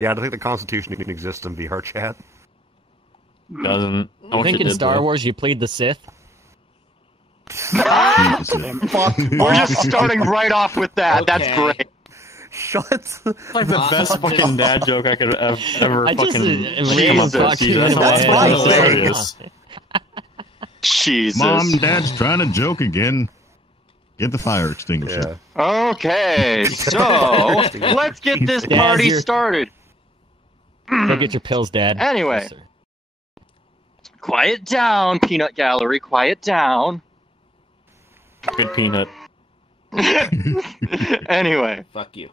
Yeah, I don't think the Constitution even exists in VR chat. Doesn't. I think in Star Wars you played the Sith? Fuck. We're just starting right off with that. Okay. That's great. Shut. Like the best fucking dad joke I could have ever I just fucking come up with. That's what I'm saying. Jesus. Mom, Dad's trying to joke again. Get the fire extinguisher. Yeah. Okay, so let's get this party started. Go get your pills, Dad. Anyway. Yes, sir. Quiet down, Peanut Gallery. Quiet down. Good peanut. Anyway. Fuck you.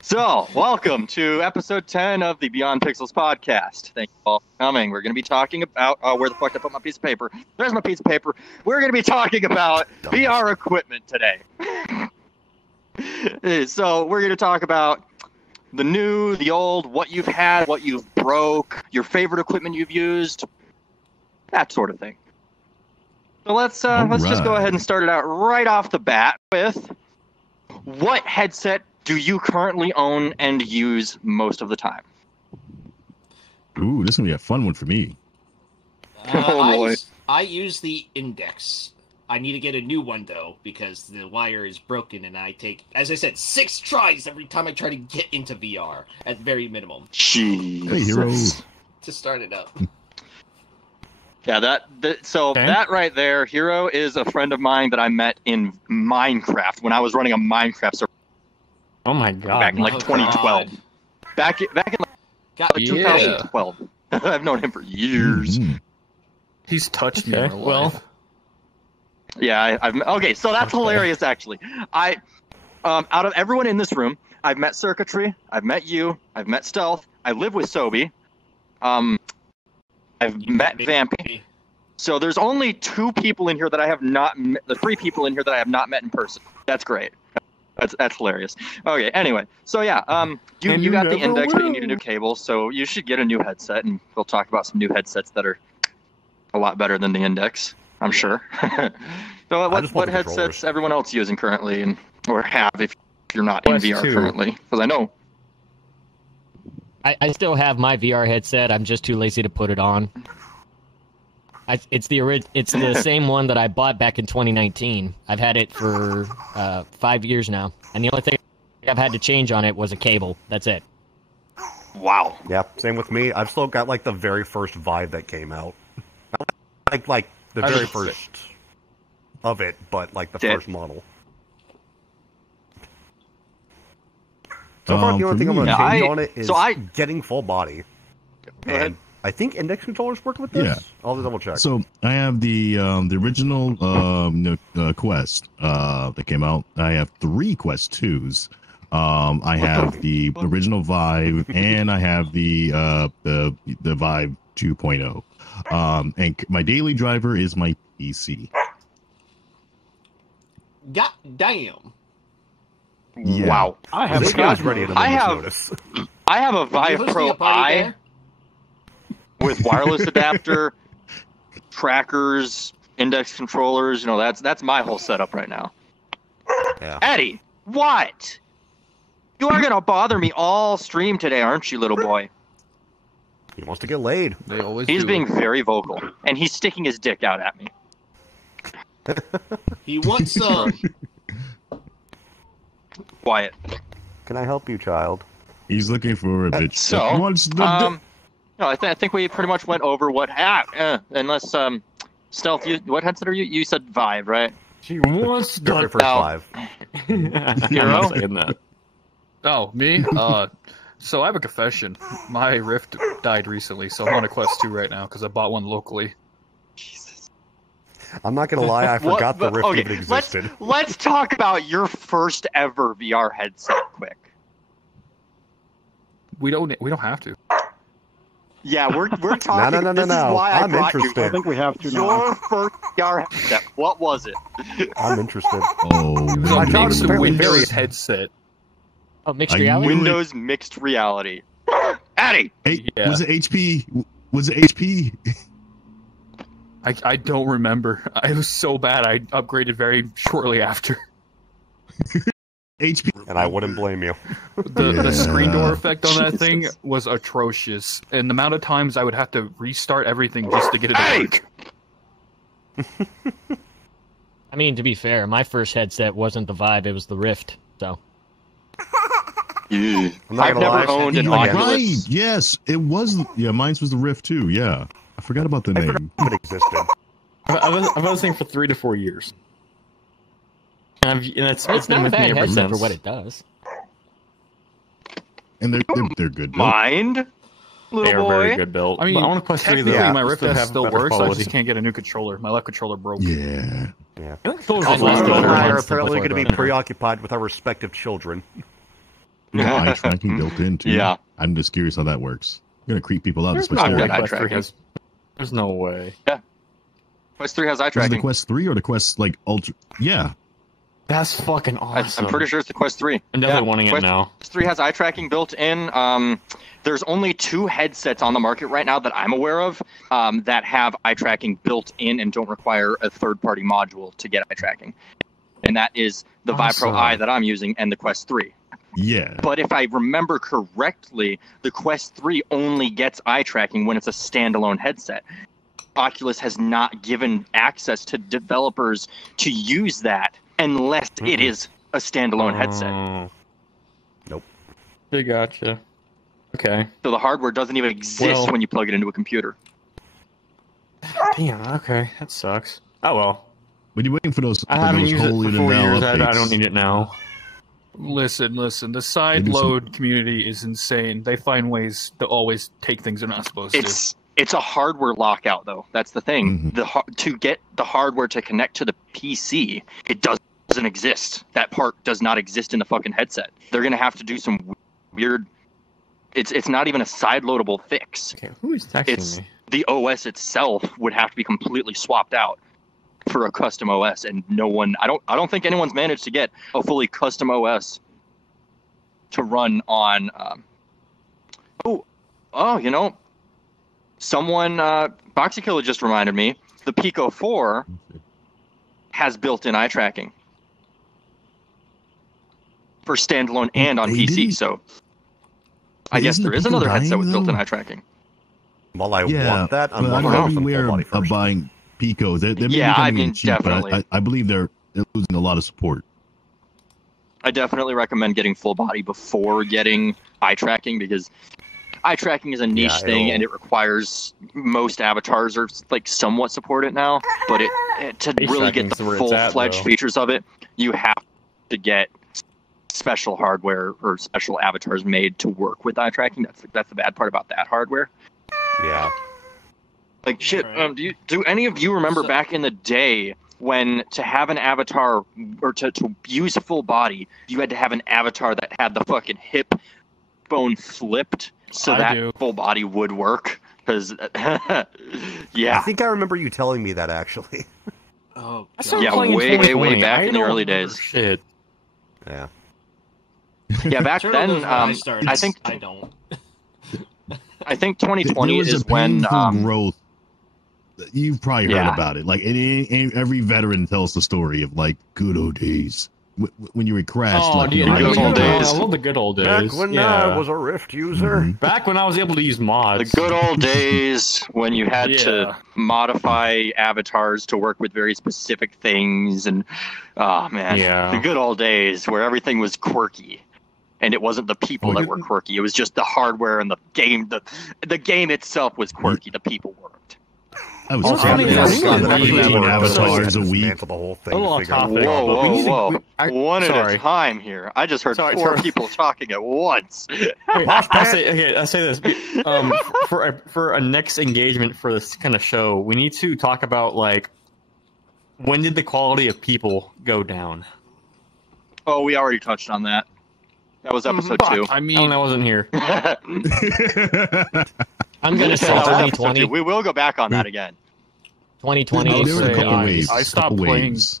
So, welcome to episode 10 of the Beyond Pixels podcast. Thank you all for coming. We're going to be talking about... where the fuck did I put my piece of paper? There's my piece of paper. We're going to be talking about VR equipment today. So, we're going to talk about the new, the old, what you've had, what you've broke, your favorite equipment you've used, that sort of thing. So let's just go ahead and start it out right off the bat with what headset do you currently own and use most of the time? Ooh, this is gonna be a fun one for me. Oh, boy. I use the Index. I need to get a new one, though, because the wire is broken, and I take, as I said, 6 tries every time I try to get into VR, at very minimum. Jeez. Hey, hero. To start it up. Yeah, that right there, Hero, is a friend of mine that I met in Minecraft when I was running a Minecraft server Oh my god. back in like Oh, 2012. God. Back in like God, 2012. I've known him for years. Mhm. He's touched me in Okay, real well. life. Yeah, okay, so that's hilarious, actually. Out of everyone in this room, I've met Circuitry, I've met you, I've met Stealth, I live with Sobe, I've met Vampy. So there's only 2 people in here that I have not met, the 3 people in here that I have not met in person. That's great. That's hilarious. Okay, anyway, so yeah, you got the Index, but you need a new cable, so you should get a new headset, and we'll talk about some new headsets that are a lot better than the Index, I'm sure. So what headsets everyone else using currently, and or have if you're not in Quest VR 2. currently? Because I know. I still have my VR headset. I'm just too lazy to put it on. It's the same one that I bought back in 2019. I've had it for 5 years now, and the only thing I've had to change on it was a cable. That's it. Wow. Yeah, same with me. I've still got like the very first Vive that came out. Like the very first of it, but like the first model. So far, the only thing I'm going to change on it is getting full body. Go ahead. And I think Index controllers work with this. Yeah. I'll just double check. So I have the original Quest that came out. I have 3 Quest 2s. I have the original Vive, and I have the Vive 2.0. And my daily driver is my PC. God damn. Yeah. Wow. I have this guy's ready to notice. I have a Did you Vive host me Pro a party I there? with wireless adapter, trackers, Index controllers. You know, that's my whole setup right now. Yeah. Eddie, what? You are gonna bother me all stream today, aren't you, little boy? He wants to get laid. They always He's do. being very vocal, and he's sticking his dick out at me. He wants some. Quiet. Can I help you, child? He's looking for a bitch. So, that wants the no, I think we pretty much went over what. Unless Stealth, what headset are you? You said Vive, right? She wants The very to. first Now- Vive. I'm not saying that. Oh, me? So I have a confession. My Rift died recently, so I'm on a Quest 2 right now because I bought one locally. I'm not gonna lie, I forgot the Rift even existed. Let's talk about your first ever VR headset, quick. We don't have to. Yeah, we're talking. No. This is why I'm brought interested. You. I think we have to Your first VR headset. What was it? I'm interested. Oh, It was My a child is mixed apparently Windows very- headset. Oh, mixed I reality? knew- Windows mixed reality. Addy! Hey, was it HP? Was it HP? I don't remember. It was so bad. I upgraded very shortly after. HP. And I wouldn't blame you. The screen door effect on that thing was atrocious, and the amount of times I would have to restart everything just to get it to work. I mean, to be fair, my first headset wasn't the Vive; it was the Rift. So. I've never owned an Right, Oculus. yes, it was. Yeah, mine was the Rift too. Yeah, I forgot about the name. It existed. I've had this thing for 3 to 4 years. And it's It's been not a with me bad ever headset since. for what it does. And they're good. Mind, They little are very boy. good built. I mean, But I want to Quest 3 technically, though. my Rift Still S have still better works. I quality. just can't get a new controller. My left controller broke. Yeah. Yeah. Controllers I've last lost Phil a and couple I are months apparently going to be before preoccupied with our respective children. Eye tracking built in too. Yeah. I'm just curious how that works. You're gonna creep people out. There's Especially not good eye Quest 3 tracking. has- There's no way. Quest 3 has eye Is it the tracking. Quest 3 or the Quest like Ultra? Yeah. That's fucking awesome. I'm pretty sure it's the Quest 3. I'm definitely wanting Quest it now. 3 has eye tracking built in. There's only 2 headsets on the market right now that I'm aware of that have eye tracking built in and don't require a third-party module to get eye tracking. And that is the Vive Pro Awesome. Eye that I'm using and the Quest 3. Yeah. But if I remember correctly, the Quest 3 only gets eye tracking when it's a standalone headset. Oculus has not given access to developers to use that unless it is a standalone headset. Oh. Nope. They gotcha. Okay. So the hardware doesn't even exist Well- when you plug it into a computer. Damn. Okay. That sucks. Oh well. But you're waiting for those. I haven't those used it holier for than 4 thou years. I updates. don't need it now. Listen. The side Maybe some- load community is insane. They find ways to always take things they're not supposed to. It's a hardware lockout though. That's the thing. Mhm. To get the hardware to connect to the PC, it doesn't exist. That part does not exist in the fucking headset. They're gonna have to do some weird. It's not even a side loadable fix. Okay. Who is texting It's me? the OS itself would have to be completely swapped out for a custom OS, and no one. I don't think anyone's managed to get a fully custom OS to run on. You know, someone Boxy Killer just reminded me. The Pico 4 has built-in eye tracking for standalone and on They PC. didn't- So I guess Isn't the there is Pico another headset dying, with built-in though? are tracking. Well, I Yeah, want that. I'm but I'm looking not for some aware full body of first. buying Pico. They're Yeah, I becoming mean, cheap, but definitely. I believe they're losing a lot of support. I definitely recommend getting full body before getting eye tracking because eye tracking is a niche Yeah, thing it'll- and it requires most avatars are like somewhat support it now. But to Face really get tracking's the where it's at, full-fledged though. features of it, you have to get special hardware or special avatars made to work with eye tracking. That's the bad part about that hardware. Yeah. Like shit. Right. Do any of you remember So- back in the day when to have an avatar or to use full body, you had to have an avatar that had the fucking hip bone flipped so I that do. full body would work? Because I yeah, think I remember you telling me that actually. Oh, I started Yeah, playing in way, way 2020. back I in the don't early remember days. Shit. Yeah. yeah. Back Turtle then, knows when I started. I think I don't. I think There 2020 was is a when painful growth. You've probably heard Yeah. about it. Like every veteran tells the story of like good old days when you would crash. Oh, like, dude, you know, the good old days. I love the good old days. Back when yeah. I was a Rift user. Mhm. Back when I was able to use the mods. good old days when you had Yeah. to modify avatars to work with very specific things, and oh man, Yeah. the good old days where everything was quirky. And it wasn't the people Oh, that you- were quirky. It was just the hardware and the game. The game itself was quirky. The people weren't. I was Oh, cracking funny, up. yeah, Spending we got 18 that. avatars a Dismantle week. the whole thing. A little to figure out off what topic. all Whoa, the- we need to- whoa, One at sorry. a time here. I just heard Sorry, 4 for- people talking at once. Wait, I'll say this. For a next engagement for this kind of show, we need to talk about like when did the quality of people go down? Oh, we already touched on that. That was episode Fuck, 2. I I mean, wasn't here. I'm gonna say That was episode 2020. 2. We will go back on that again. 2020. There were a say, couple waves. I stopped couple playing. waves.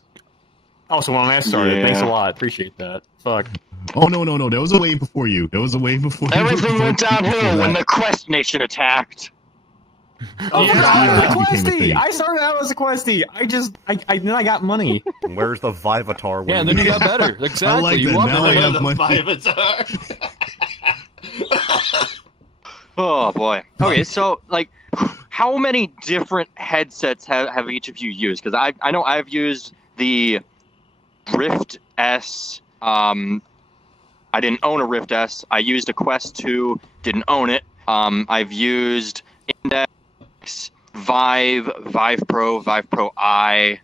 Oh, so when I started, Yeah. thanks a lot. Appreciate that. Fuck. Oh no! There was a wave before you. There was a wave before you. Everything went downhill when the Quest Nation attacked. Oh, Yeah, yeah, you came with Questy. me. I started out as a Questy. Then I got money. Where's the Vivatar? Yeah, and then you got better. Exactly. I like that. You Now I have The money. Vivatar. Oh boy. Okay, so like, how many different headsets have each of you used? Because I know I've used the Rift S. I didn't own a Rift S. I used a Quest 2. Didn't own it. I've used Index, Vive Pro, Vive Pro I.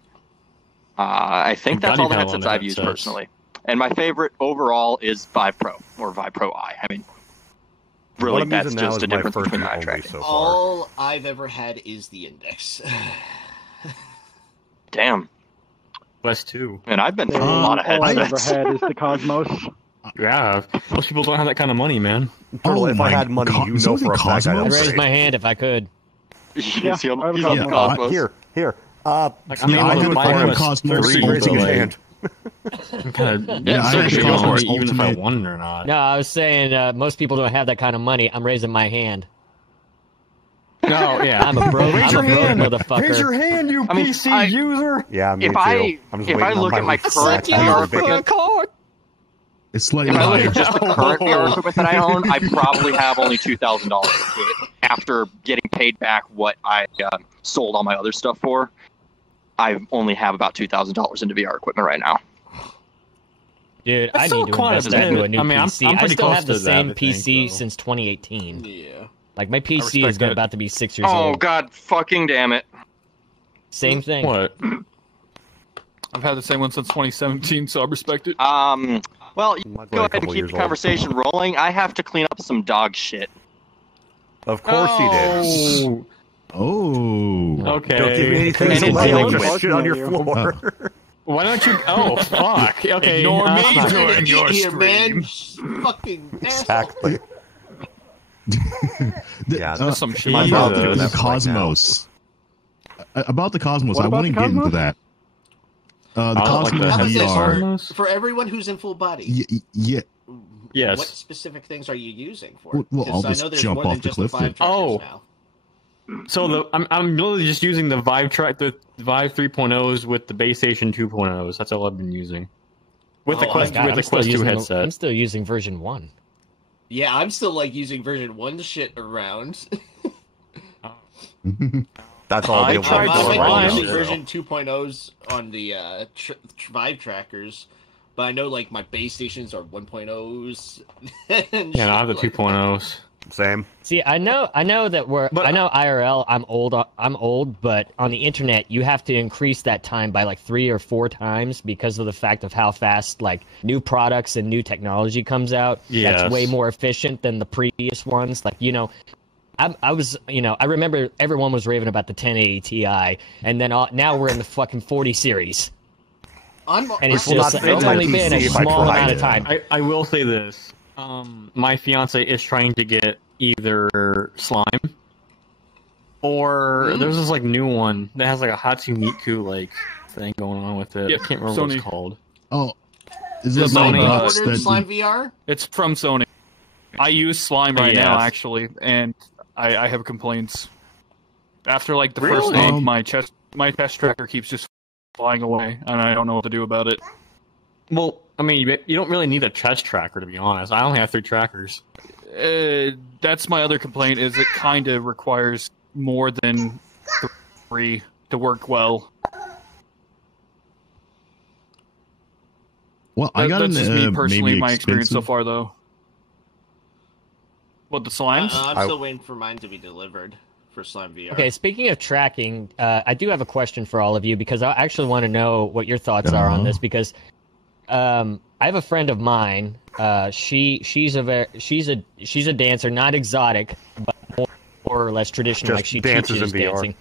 I think that's all the headsets I've used personally. And my favorite overall is Vive Pro or Vive Pro I. I mean, really, that's just a difference between eye tracking. So far. All I've ever had is the Index. Damn. Quest 2. And I've been through a lot of All I've ever headsets. had is the Cosmos. Yeah, most people don't have that kind of money, man. Turtle, if I my had money, you know for a fact I'd I Cosmos? raised upgrade. my hand if I could. He's on I have a the Cosmos. Cosmos. Here. Like, I'm Yeah, able I to have buy a Quest Cosmos 3, Ultimate. Raising his but, like, hand. I'm kind of Yeah, I have searching the on Cosmos it, even if I Ultimate. won it or not. No, I was saying most people don't have that kind of money. I'm raising my hand. No, yeah. I'm a broke, Raise I'm a your broke hand. motherfucker. Raise your hand, you I mean, PC user. Yeah, me If too. I- I'm just if waiting I on look at my lease current to be VR big. equipment- It's slightly If I look higher. at just the current VR equipment that I own, I probably have only $2,000 into it. After getting paid back what I sold all my other stuff for, I only have about $2,000 into VR equipment right now. Dude, That's I still need to quite a invest back into bit. a new I mean, I'm PC. I pretty still close have the to that, same I think, PC so. since 2018. Yeah. Like my PC respect is that. about to be 6 years Oh old. god fucking damn it. Same thing. What? I've had the same one since 2017, so I respect it. Well, you Mine's go like a ahead and couple keep years the old. conversation rolling. I have to clean up some dog shit. Of course he did. Oh, Oh. okay. Don't give me anything And to it's lay like on a just shit on your fucking floor. Why don't you? Oh, fuck. Okay. Ignore me fine. during your Here, man. stream. Fucking asshole. Exactly. Yeah, That's some shit. About Jesus. the Right Cosmos. About the Cosmos, What I about wouldn't the get into Cosmos? that. The I don't like Cosmos that. How about this, VR. for everyone who's in full body, Yeah. Yes. what specific things are you using for Well, it? well, I'll Because I just know there's jump more off than the just cliff the 5 then. trackers Oh. now. So I'm literally just using the Vive the Vive 3.0s with the base station 2.0s. That's all I've been using. With the Oh, Quest God, with the Quest 2 I'm headset. still using version 1. Yeah, I'm still like using version 1 shit around. That's all I the tried I to might be Slime. using version 2.0s on the Vive trackers, but I know like my base stations are 1.0s. and Yeah, I have the shit like 2.0s. Same. See, I know that But- I know IRL. I'm old, but on the internet, you have to increase that time by like 3 or 4 times because of the fact of how fast like new products and new technology comes out. Yes. That's way more efficient than the previous ones. Like I remember everyone was raving about the 1080 Ti, and then now we're in the fucking 40 series, I'm, and it's will just not fail it's my only been a PC if I small tried amount of it. time. I will say this. My fiance is trying to get either slime or there's this like new one that has like a Hatsune Miku like thing going on with it. Yep, I can't remember what Sony. it's called. Oh. Is The it Sony my ordered box that Slime VR. It's from Sony. I use Slime right Yes. now, actually, and I have complaints. After like the first Really? month, my chest tracker keeps just flying away, and I don't know what to do about it. Well, I mean, you don't really need a chest tracker to be honest. I only have 3 trackers. That's my other complaint. Is it kind of requires more than 3 to work well. Well, I got That's just me personally, maybe my experience so expensive- far, though. What, the slimes? I'm still waiting for mine to be delivered for Slime VR. Okay, speaking of tracking, I do have a question for all of you because I actually want to know what your thoughts are on this because I have a friend of mine. She's a dancer, not exotic, but more or less traditional. Just like she dances teaches in VR. dancing.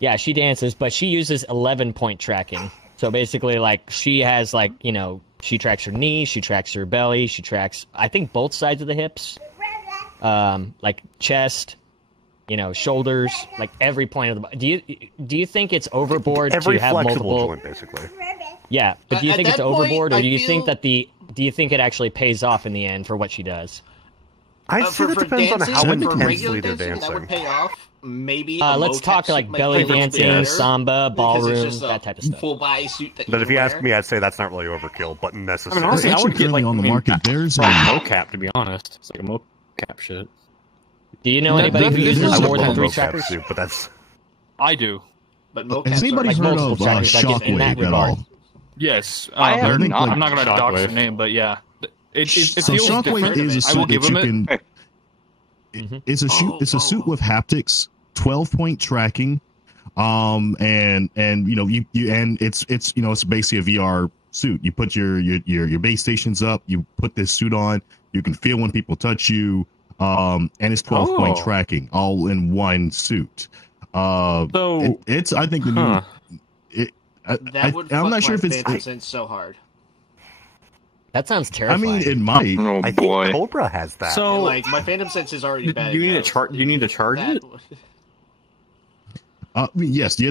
Yeah, she dances, but she uses 11-point tracking. So basically, like she has like she tracks her knees, she tracks her belly, she tracks I think both sides of the hips, like chest. Shoulders, like every point of the body. Do you think it's overboard Every to have flexible multiple? joint, basically. Yeah, but do you At think it's that point, overboard, or I do you think feel- that do you think it actually pays off in the end for what she does? I'd say that for depends on dancing, how for intensely regular they're dancing, that would dancing. pay off. maybe. Let's talk like belly dancing, samba, ballroom, that type of stuff. Full body suit that. But if you ask me, I'd say that's not really overkill, but necessary. I mean, honestly, I would get like on the market. There's mocap, to be honest. It's like a mocap shit. Do you know anybody who uses more than 3 mocap trackers? suit, but that's. I do. But has anybody like heard of multiple trackers, I guess, in that Shockwave at all? regard. Yes. I have not. I'm not going to dox Shockwave. their name, but yeah. It So feels Shockwave different. is a I will suit give that you him can. It's a suit. It's a suit with haptics, 12-point tracking, and it's it's basically a VR suit. You put your base stations up. You put this suit on. You can feel when people touch you. And it's 12-point tracking, all in one suit. So it's I think the new. That would I'm fuck not sure if my it's. Phantom Sense so hard. That sounds I terrifying. mean, it might. Oh I boy. think Cobra has that. So Like my Phantom Sense is already bad. you need to enough. charge. You need to charge it. Yes, you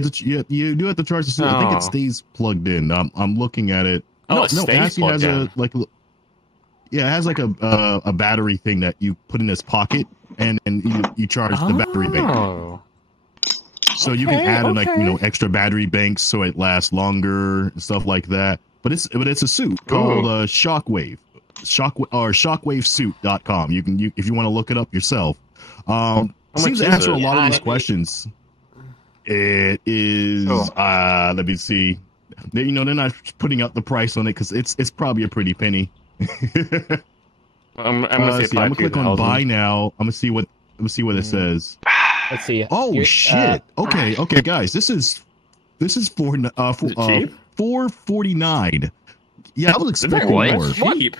do have to charge the suit. I think Oh. it stays plugged in. I'm looking at it. Oh, no, it it stays actually has plugged in. it has like a battery thing that you put in this pocket, and you charge the battery bank. Oh. So you can add in okay. extra battery banks so it lasts longer and stuff like that. But it's a suit called Shockwave. Shockwavesuit.com. You if you want to look it up yourself. Seems to is answer it? a lot of Yeah, these questions. It is let me see. They're not putting up the price on it because it's probably a pretty penny. I'm gonna say I'm gonna click on 5,000. buy now. I'm gonna see what it says. Let's see. Oh shit! Okay, guys, this is for cheap? $449. Yeah, I was expecting more. That's cheap.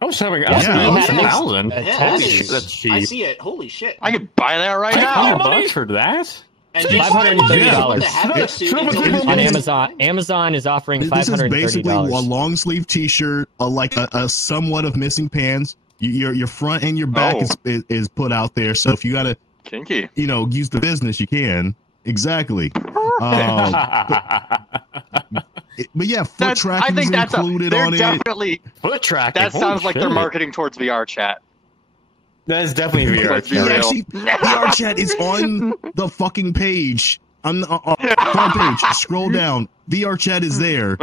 I was having Yeah. 1,000. That's cheap. I see it. Holy shit! I could buy that right now. $500 for that? And $530 $530 on Amazon. Amazon is offering This is basically a $530. long sleeve T-shirt, like a somewhat of missing pants. Your front and your back is put out there. So if you gotta Kinky. use the business, you can. Exactly. But yeah, foot tracking I think is that's included they're on it. definitely. Foot tracking. That sounds like they're marketing towards VR chat. That is definitely VR. Let's be Yeah, real. actually, VR chat is on the fucking page. On the front page. Scroll down. VR chat is there.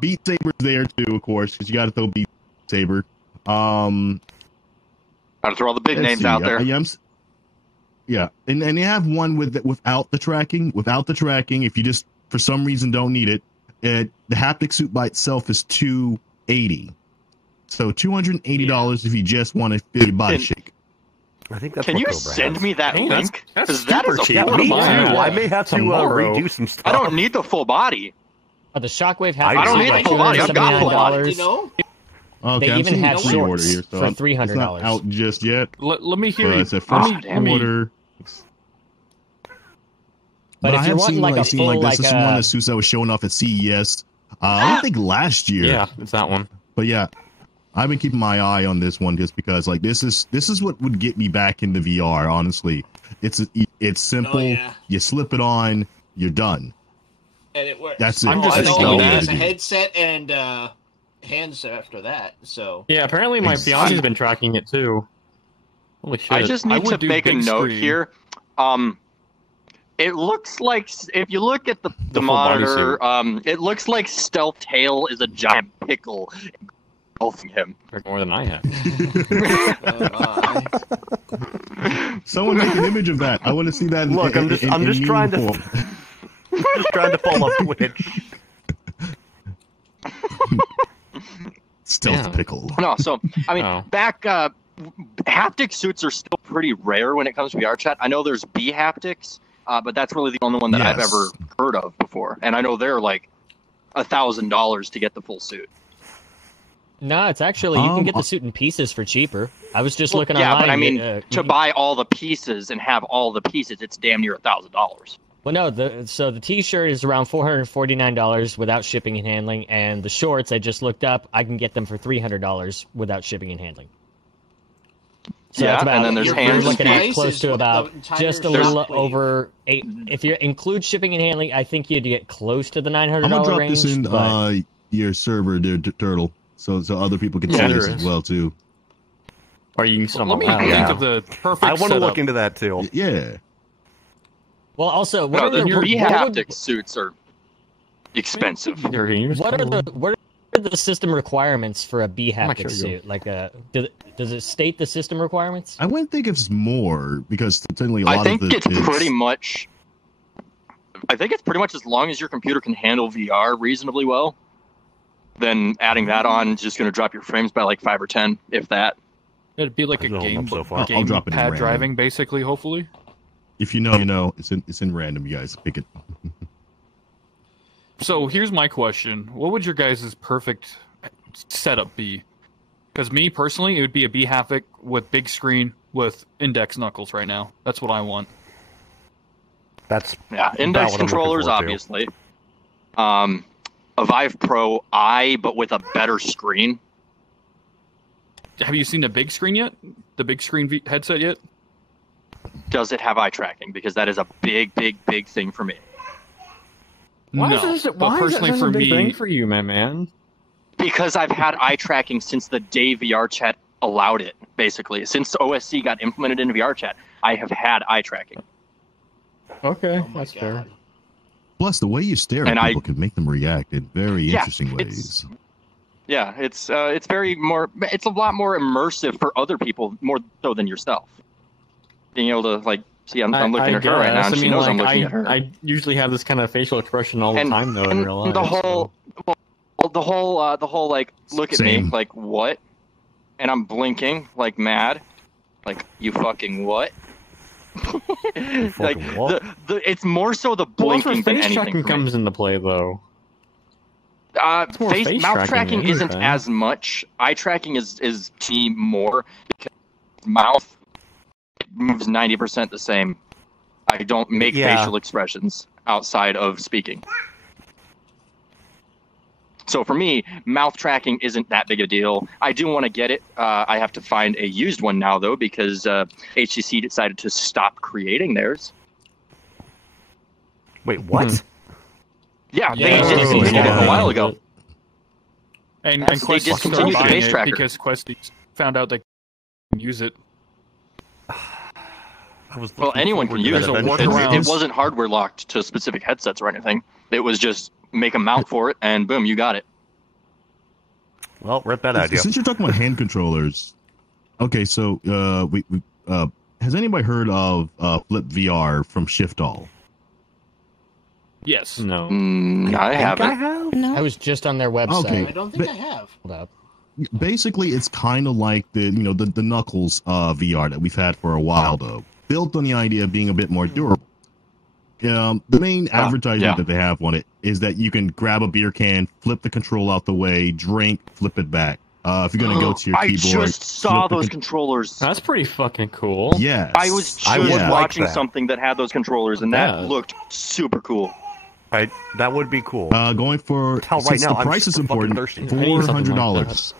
Beat Saber's there too, of course, because you got to throw Beat Saber. Gotta throw all the big Let's names see. out there. Yeah, and they have one without the tracking. Without the tracking, if you just for some reason don't need it, the haptic suit by itself is $280. So $280 if you just want a fit body shake. I think that's Can what you Cobra send has. me that Hey, link? that's Because that is super cheap. Yeah, me too. Wow. I may have to Tomorrow. redo some stuff. I don't need the full body. The Shockwave I has don't need the full body. I've got full body. You know? Okay, They I'm even seeing have the pre-order shorts here, so for it's $300. not out just yet. Let me hear But you. it's a first order. But if I you're have wanting seen like a seen full like this. This is one of like the suits that was showing off at CES. I don't think last year. Yeah, it's that one. But yeah, I've been keeping my eye on this one just because like this is what would get me back into VR. Honestly, it's simple. Oh, yeah. You slip it on, you're done. And it works. That's it. I'm just All thinking you that- need is a headset and hands after that. So Yeah, apparently my fiance's been tracking it too. Holy shit. I just I need would to do make a big note screen. here. It looks like if you look at the full body monitor, it looks like Stealth Tail is a giant pickle engulfing him. more than I have. Someone make an image of that. I want to see that. Look, I'm just trying to. form. Just trying to pull up Twitch. Stealth Yeah. pickle. No, so I mean, Oh. haptic suits are still pretty rare when it comes to VR chat. I know there's B haptics, but that's really the only one that I've Yes. ever heard of before, and I know they're like $1,000 to get the full suit. no, it's actually you can get the suit in pieces for cheaper. I was just looking yeah, online. but I mean, you to can- buy all the pieces and have all the pieces, it's damn near $1,000. Well, no, the T-shirt is around $449 without shipping and handling, and the shorts I just looked up, I can get them for $300 without shipping and handling. So Yeah, that's about, and then there's you're hands and looking at feet. close to about The entire just a There's- little over 8. If you include shipping and handling, I think you'd get close to the $900 I'm gonna drop range. this in but your server, Turtle, so other people can Yeah, see this there as is. well too. Or you can sell Let me them. think Yeah. of the perfect I want to setup. look into that too. Yeah. Well, also, No, the what haptic suits are expensive. what are the system requirements for a B haptic suit? Like, does it state the system requirements? I wouldn't think it's more because certainly a lot I think of it's pretty much. I think it's pretty much as long as your computer can handle VR reasonably well. Then adding that on is just going to drop your frames by like 5 or 10, if that. It'd be like a game, so far. I'll drop it in pad random. driving, basically. Hopefully. If you know, you know. It's in random. You guys pick it. So here's my question: what would your guys' perfect setup be? Because me personally, it would be a B haptic with big screen with index knuckles. Right now, that's what I want. That's index controllers, obviously. A Vive Pro but with a better screen. Have you seen the big screen yet? The big screen headset yet? Does it have eye tracking? Because that is a big thing for me. Why no, is it, but why personally is that for a big me, thing for you, my man? Because I've had eye tracking since the day VRChat allowed it, basically. Since OSC got implemented into VRChat, I have had eye tracking. Okay, Oh my that's God. fair. Plus, the way you stare And at people can make them react in very interesting it's- ways. Yeah, it's a lot more immersive for other people, more so than yourself. Being able to, like, see, I'm looking at her right now, and she knows I'm looking at her. I usually have this kind of facial expression all the time, though, in real life. The whole, the whole, like, look at me, Same. like, what? And I'm blinking, like, mad. Like, you fucking what? Like, what? it's more so the Well, that's where blinking than face anything tracking for me. comes into play, though. more face Mouth tracking tracking than isn't anything. as much. Eye tracking is to me more because mouth moves 90% the same. I don't make facial expressions outside of speaking. So for me, mouth tracking isn't that big a deal. I do want to get it. I have to find a used one now, though, because HTC decided to stop creating theirs. Wait, what? Yeah, Yeah, they discontinued it a while ago. and They Quest started discontinued the buying face it tracker. because Quest found out they can use it. I was Well, looking anyone forward can to use that it. workaround. It wasn't hardware locked to specific headsets or anything. It was just make a mount for it, and boom, you got it. Well, rip that idea. Since you're talking about hand controllers, okay, so we has anybody heard of Flip VR from Shiftall? Yes. No. I haven't. I was just on their website. Okay. I don't think I have. Hold up. Basically, it's kind of like the Knuckles VR that we've had for a while, though, built on the idea of being a bit more durable. The main advertisement yeah. that they have on it is that you can grab a beer can, flip the control out the way, drink, flip it back. If you're gonna go to your I keyboard, just saw flip the those controllers. That's pretty fucking cool. Yes, I was just I would like watching that. something that had those controllers, and that Yeah. looked super cool. That would be cool. Going for Tell right since now, the I'm price is super fucking important. thirsty. I need something $400.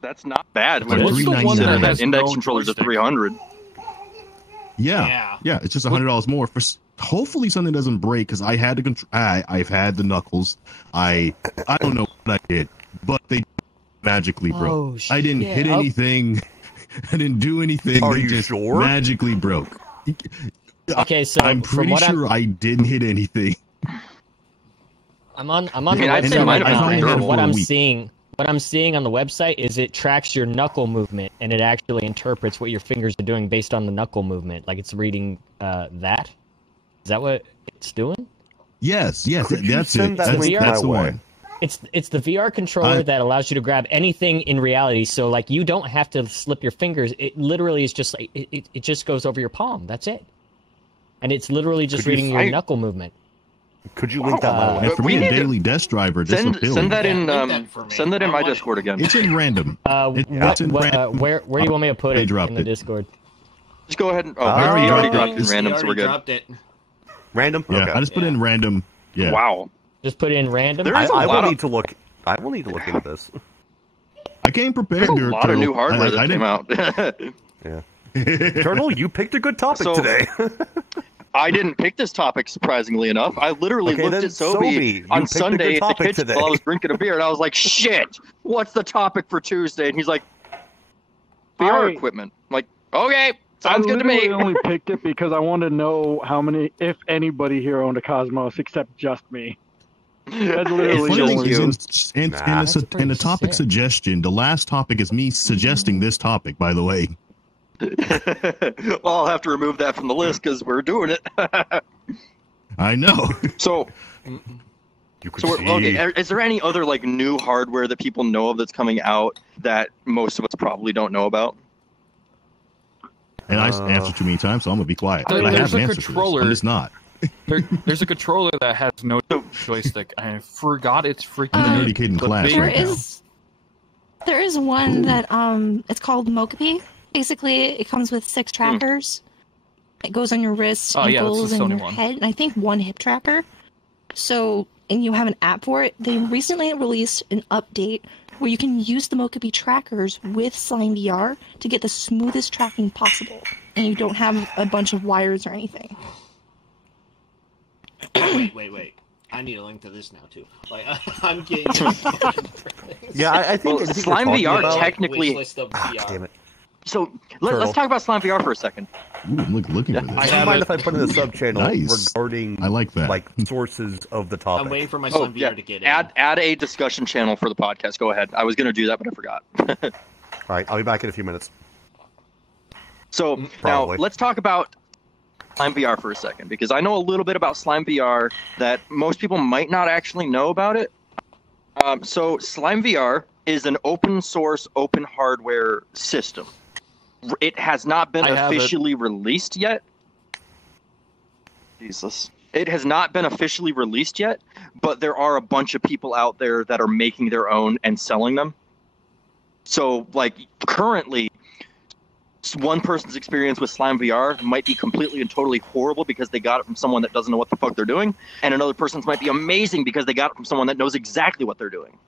That's not bad. Like What's the one that $3.99. has Index no controllers are joystick? $300. Yeah, it's just $100 more for hopefully something doesn't break because I had the I've had the Knuckles. I don't know what I did, but they magically broke. Oh, I didn't shit. hit anything. I didn't do anything. Are They you just sure? magically broke. Okay, so I'm from pretty what sure I didn't hit anything. I'm on the mean, I'd say website mine right have now, been and durable what for a I'm week. seeing on the website is it tracks your knuckle movement, and it actually interprets what your fingers are doing based on the knuckle movement. Like it's reading that. Is that what it's doing? Yes, Could you that's send it. that link That's the my way? one. It's the VR controller I- that allows you to grab anything in reality. So like you don't have to slip your fingers. It literally is just like it just goes over your palm. That's it. And it's literally just Could you reading your find- knuckle movement. Could you link that my way? And for We me, a need to- daily desk driver, this Send appealing. that in. Yeah, link that for me. Send that in I my want it. Discord again. It's in random. What, in random. where do you want me to put I it dropped in the it. Discord? Just go ahead and. Oh, I we already already dropped it in dropped it. random, He so we're already good. dropped it. Random? Yeah, Okay. I just put in random. Yeah. Wow. Just put it in random. There is a I lot will of- need to look. I will need to look into this. I came prepared. There's a here, lot of new Turtle. hardware I that came didn't- out. Yeah. Turtle, you picked a good topic So- today. I didn't pick this topic, surprisingly enough. I literally Okay, looked then, at Sobe Sobe, you on picked a Sunday good at the topic kitchen today. while I was drinking a beer, and I was like, shit, what's the topic for Tuesday? And he's like, VR equipment. I'm like, okay, Sounds good to me. I only picked it because I wanted to know how many, if anybody here owned a Cosmos except just me. That's literally Funny just thing you. is, in the topic suggestion, the last topic is me suggesting this topic, by the way. Well, I'll have to remove that from the list because we're doing it. I know. So, You could so see. okay, is there any other like new hardware that people know of that's coming out that most of us probably don't know about? And I answered too many times, so I'm gonna be quiet. There- But I there's have an a answer for this. controller. I'm just not. There's a controller that has no joystick. I forgot it's freaking I'm already kidding the class big- right now. There is one that it's called Mokopi. Basically, it comes with 6 trackers. It goes on your wrists, Oh, yeah, that's ankles, the and Sony your one. head, and I think 1 hip tracker. So, and you have an app for it. They recently released an update where you can use the Mokopi trackers with Slime VR to get the smoothest tracking possible, and you don't have a bunch of wires or anything. Wait. I need a link to this now too. Like I'm getting. Yeah, I think, Well, I think Slime we're talking VR about- technically. Wish list of Damn VR. it. So Turtle. let's talk about Slime VR for a second. Ooh, I'm looking for this. Do you mind if I put in the sub channel Nice. regarding I like that. like sources of the topic? I'm waiting for my Oh Slime VR yeah, to get in. add a discussion channel for the podcast. Go ahead. I was going to do that, but I forgot. All right, I'll be back in a few minutes. So now Probably. let's talk about Slime VR for a second, because I know a little bit about Slime VR that most people might not actually know about it. So Slime VR is an open source, open hardware system. It has not been I have it. officially released yet. Jesus. It has not been officially released yet, but there are a bunch of people out there that are making their own and selling them. So, like, currently, one person's experience with Slime VR might be completely and totally horrible because they got it from someone that doesn't know what the fuck they're doing, and another person's might be amazing because they got it from someone that knows exactly what they're doing.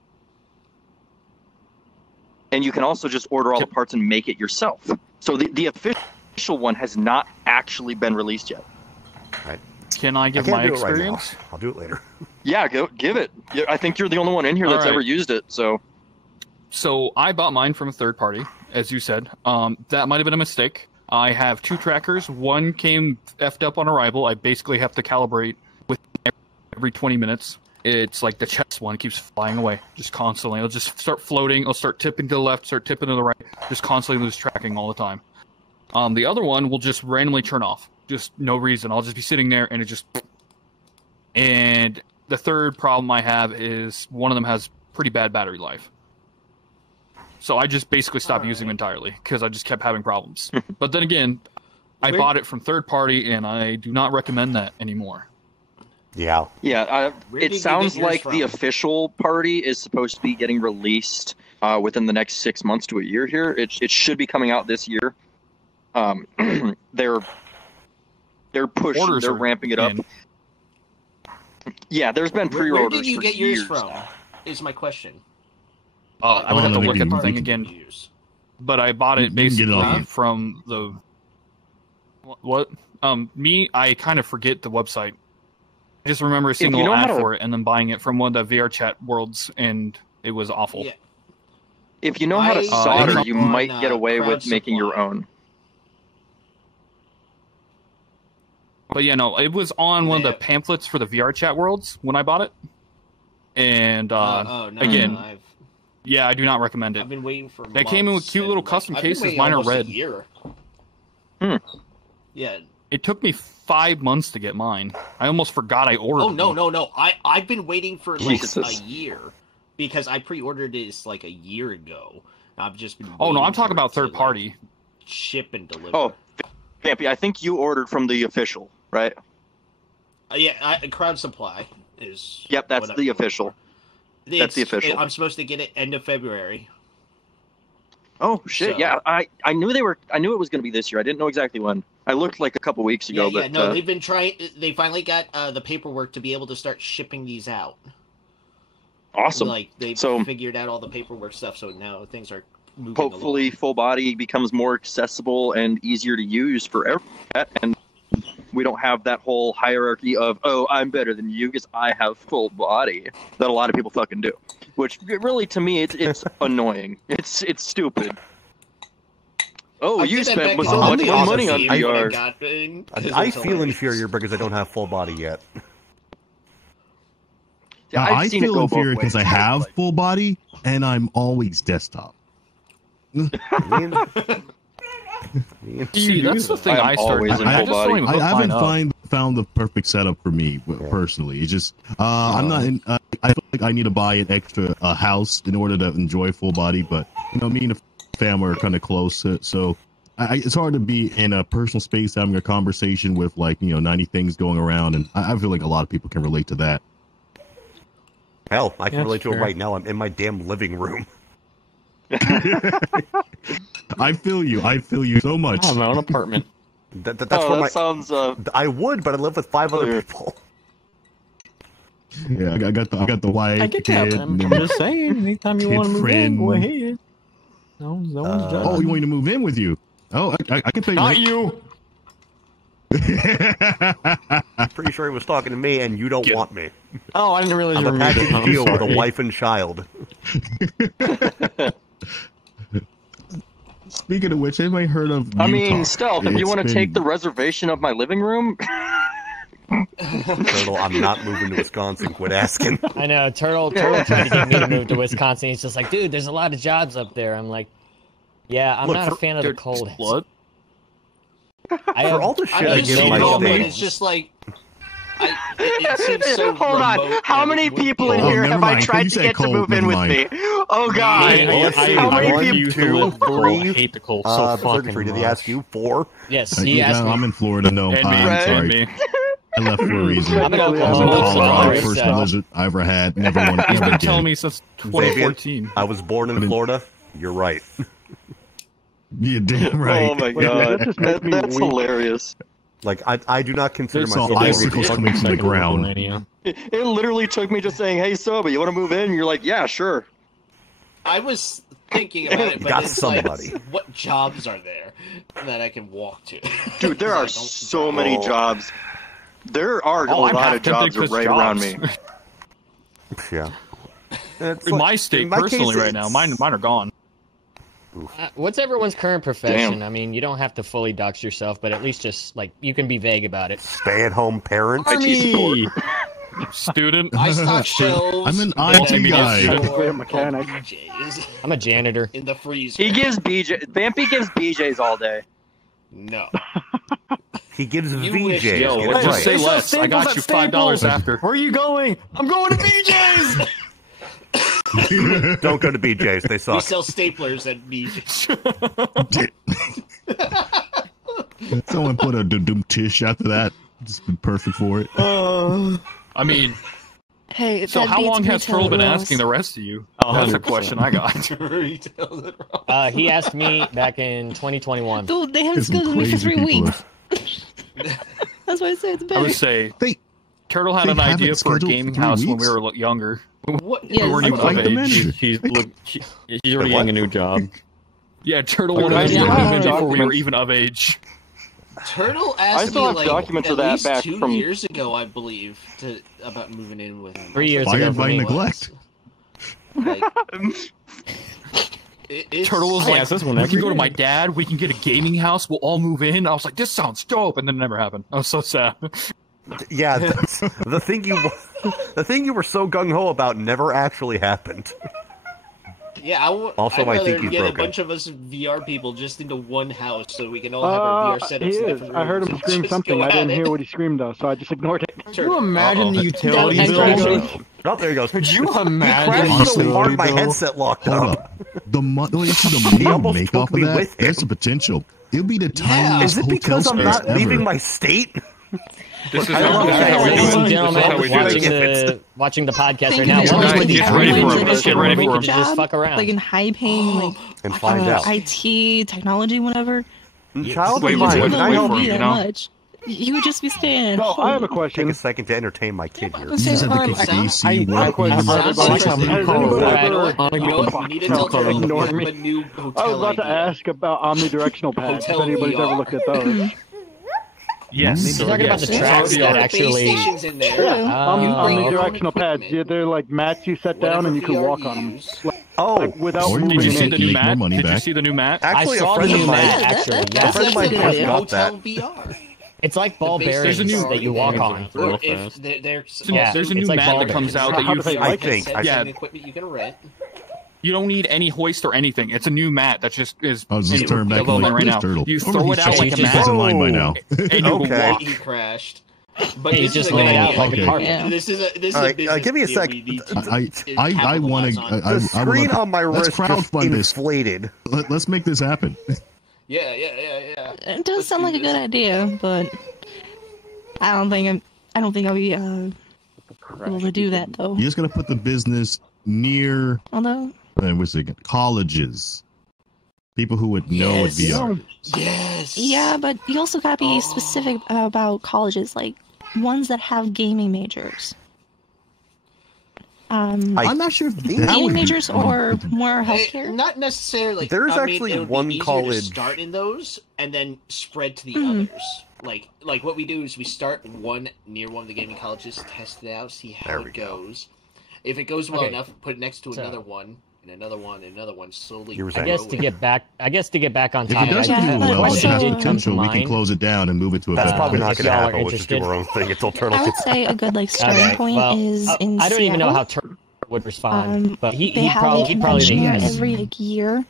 And you can also just order all the parts and make it yourself. So the official one has not actually been released yet. Can I I give can't my do it right now. experience? I'll do it later. Yeah, give it. Yeah, I think you're the only one in here that's Alright. ever used it, so... So I bought mine from a third party, as you said. That might have been a mistake. I have 2 trackers. One came effed up on arrival. I basically have to calibrate with every 20 minutes. It's like the chest one keeps flying away, just constantly. It'll just start floating. It'll start tipping to the left, start tipping to the right, just constantly lose tracking all the time. The other one will just randomly turn off, just no reason. I'll just be sitting there and it just... And the third problem I have is one of them has pretty bad battery life. So I just basically stopped using them entirely because I just kept having problems. But then again, I bought it from third party and I do not recommend that anymore. Yeah. Yeah, Where did it you sounds get yours like the from? official party is supposed to be getting released within the next 6 months to a year here. It should be coming out this year. They're pushing, Orders they're are ramping it up. in. Yeah, there's been Where pre-orders did you for get years yours from? now. Is my question. I would have to no, we look at can- the we thing can- again. Use. But I bought You it can get it basically off. from the... What? I kind of forget the website. I just remember seeing a you little know ad how to- for it and then buying it from one of the VR chat worlds, and it was awful. Yeah. If you know how to I- solder, it's you on, might get away Crowd with making your Supply. own. But yeah, no, it was on one of Yeah. the pamphlets for the VR chat worlds when I bought it. And No, again, I've yeah, I do not recommend it. been waiting for. They came in with months, cute and, little like, custom I've been cases. waiting Mine are almost a red. year. Yeah. It took me 5 months to get mine. I almost forgot I ordered. Oh no, them. no! I've been waiting for like Jesus. a year because I pre-ordered this like a year ago. I've just been. Oh no, waiting I'm talking for it about to, third party. like, ship and deliver. Oh, Vampy, I think you ordered from the official, right? Yeah, Crowd Supply is. Yep, that's what the I- official. That's the official. I'm supposed to get it end of February. Oh shit! So- Yeah, I knew I knew it was going to be this year. I didn't know exactly when. I looked like a couple weeks ago, Yeah, but no, they've been trying. They finally got the paperwork to be able to start shipping these out. awesome. Like they So- figured out all the paperwork stuff, so now things are moving. Hopefully, along. full body becomes more accessible and easier to use for everyone, and we don't have that whole hierarchy of I'm better than you because I have full body that a lot of people fucking do. Which really, to me, it's annoying. It's stupid. Oh, I you did that spent back so in much 2018 money on when I VR. got in, 'cause it I was feel hilarious. inferior because I don't have full body yet. Yeah, I've I seen it feel go both inferior because ways. I have full body and I'm always desktop. See, that's the thing I'm I started. always in I full just don't body. even I hook haven't mine up. found the perfect setup for me personally. It's just I'm not in. I feel like I need to buy an extra house in order to enjoy full body. But me and the family are kind of close, so it's hard to be in a personal space having a conversation with 90 things going around, and I feel like a lot of people can relate to that. Hell, I can Yeah, relate to it fair. right now. I'm in my damn living room. I feel you so much. I have my own apartment. That's where that sounds. I would, but I live with 5 other people. Yeah, I got the wife, I get kid, that. I'm and then just saying, anytime you kid want to move in, go friend. ahead. No one's judging. oh, you want me to move in with you? Oh, I can pay Not rent. you. Pretty sure he was talking to me, and you don't want me. Oh, I didn't realize I'm you a were package moving. deal with a Sorry. wife and child. Speaking of which, anybody heard of I Utah? mean, Stealth, if you It's want to been- take the reservation of my living room, Turtle, I'm not moving to Wisconsin. Quit asking. I know. Turtle tried to get me to move to Wisconsin. He's just like, dude, there's a lot of jobs up there. I'm like, yeah, I'm Look, not a for- fan of the Dude, cold. blood. I have, For all the shit I I give just my know, but state, it's just like. It seems so hold on. remote How that many it would people be- in Oh, here never have I mind. tried You to said get to cold, move in never with mind. me? Oh God! How many I people? used to 2, live the cold. 3. I hate the cold so fucking 33. Did he much. ask you? 4. yes, he Yeah, asked me. I'm in Florida. No, And me, I'm Right. sorry. me. I left for a reason. I'm in I was in Oklahoma, Colorado. sorry, First so- blizzard I ever had. Never won. He's Never been telling again. me since 2014. I was born in Florida. You're right. Yeah, damn right. Oh my Wait, God, that just makes me that's weak. hilarious. Like I do not consider It's all myself. icicles coming from the ground. It literally took me just saying, "Hey, Sobe, you want to move in?" And you're like, "Yeah, sure." I was thinking about it, but Got it's somebody. like, what jobs are there that I can walk to? Dude, there are so many jobs. There are a Oh, I'm lot half of jobs tempted 'cause right around me. jobs. Yeah. It's In like- my state, in my personally, case, right now, it's- mine are gone. What's everyone's current profession? Damn. I mean, you don't have to fully dox yourself, but at least just like you can be vague about it. Stay-at-home parent. Army! Student. I stock shelves. I'm an and IT then guy. store Basically a mechanic. BJs I'm a janitor. in the freezer. He gives Vampy gives BJ's all day. No. He gives You wish- VJs. Yo, Get let's it just right. say It's less. so I got Staples you at $5 Staples. after. Where are you going? I'm going to BJ's. Don't go to BJ's. They We suck. sell staplers at BJ's. Someone put a dum tish after that. Just been perfect for it. I mean, Hey, so that how beats long has retail Turtle been rules. asking the rest of you? Oh, That's the 100%. question I got. He asked me back in 2021. Dude, they haven't There's some scheduled me for crazy 3 people. weeks. That's why I say it's I better. would say They Turtle had They an idea haven't for a scheduled gaming for 3 house when weeks? we were younger. What? Yes. We weren't even like of the age. manager. He's already getting a new job. Yeah, Turtle Okay. wanted us to Yeah, move I in have before we were documents. even of age. Turtle I asked still me have like documents at of that least back 2 from- years ago, I believe, about moving in with him. 3 years Fired ago for by me. neglect. Like, it's, Turtle was I like, ask this one we every can go to day. my dad, we can get a gaming house, we'll all move in. I was like, this sounds dope, and then it never happened. I was so sad. Yeah, that's, the thing you were so gung ho about never actually happened. Yeah, Also, I'd I rather think he's get broken. a bunch of us VR people just into one house so we can all have our VR setups. He in is. different I heard rooms him and scream just something. go I at didn't it. hear what he screamed though, so I just ignored it. Could you imagine the That utility was bill? extra. Oh, there he goes. Could you He imagine crashed the so utility hard my bill? headset locked Hold up. up. The He money almost make took off of me that. with him. There's the potential. It'll be the Yeah. tiniest Is it hotel because I'm space not ever. leaving my state? This is I love this is that. how we Ladies do and it. This is gentlemen, how we do it. watching the podcast Thank right you now. for What telling would me the that. Get ready average for him. position Get ready where we for could him. just fuck around? Like in high paying, like And find out. IT, technology, whatever. Child Wait, of wait, mine. wait, Can I wait help for be him, you? that you know? much. You would just be staying. So I have a Take question. a second to entertain my kid here. You just had to kick the AC work. question for Sounds everybody. interesting. Has Call anybody it. You know ever? what? You know what? We need to tell Turtle to Ignore put me. up a new hotel I was about to idea. ask about omnidirectional pads. If Hotel anybody's VR. ever looked at those. Yes. You're talking about the Yes. tracks It's got that the base actually. stations in there. True. You bring your own Omnidirectional pads. equipment. Yeah, they're like mats you set down and you can Whatever walk VR on them. use. Oh, without Or moving Did you in. see the new Make more mat? money Did you back. see the new mat? actually, I saw a friend the of new mine. mat, actually. A Yeah. friend of mine That's just a got that. hotel VR. It's like ball The base bearings There's a new- that you walk on. Or Real if fast. there's Yeah, There's a new it's like mat ball that comes bearings. out that How you do they I like think. Yeah. equipment you can rent. You don't need any hoist or anything. It's a new mat that just is I was just turning back developing like right this now. turtle. You throw it out like a changes He's in mat, line by now. and you Okay. walk. He crashed. But He this just is a laid good it out idea. like Okay. a carpet. Yeah. This is a All right, business give me a idea sec. we need to I want capitalize to. on. The screen on my let's wrist just crowdfund this. inflated. Let's make this happen. Yeah. It does Let's sound do like a this. good idea, but I don't think I'll be able to do that though. You just got to put the business near Although, what's it again? Colleges. People who would know what Yes. VR. Yes. yeah, but you also gotta be specific about colleges, like ones that have gaming majors. I'm not sure if that Gaming would be- majors or more healthcare. Not necessarily. There's I mean, actually it would one be easier college- to start in those and then spread to the Mm. others. Like what we do is we start one near one of the gaming colleges, test it out, see how There we it go. goes. If it goes well Okay. enough, put it next to So- another one, and another one, and another one, slowly. You were I saying- guess to get back on If it topic, doesn't Yeah, do but well, also- it has did come to potential. We can mind. close it down and move it to a That's better probably place. not if going to y'all are happen. We'll just do interested- our own thing until Turtle I would gets. say a good like starting Okay, point well, is in I don't even know Seattle. how Turtle would respond, but They he'd have probably a he'd probably say convention yes. every year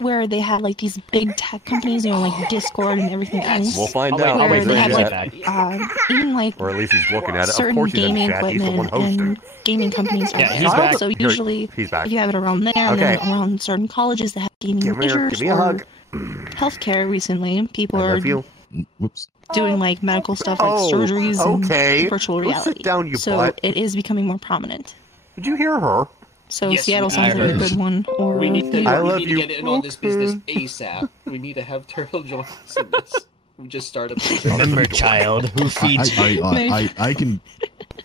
where they have like these big tech companies, like Discord and everything else. We'll find I'll wait- out. I'll wait where for they him have to like get back. even like Or at least he's looking at it. Of certain course he's in gaming chat. He's the one equipment hosting. and gaming companies are Yeah, there. he's back. So Here, usually, he's back. if you have it around there, and Okay. then around certain colleges that have gaming Give me majors a or hug. healthcare recently, people I are love you. Whoops. doing like medical stuff like Oh, surgeries okay. and virtual Go sit reality. down, you so butt. it is becoming more prominent. Did you hear her? So Yes, Seattle I sounds like a heard. good one. Or We need to, New I York. we love need you. to get in on this business ASAP. We need to have Turtle join us in this. We just started. Remember, child, who feeds you? I can.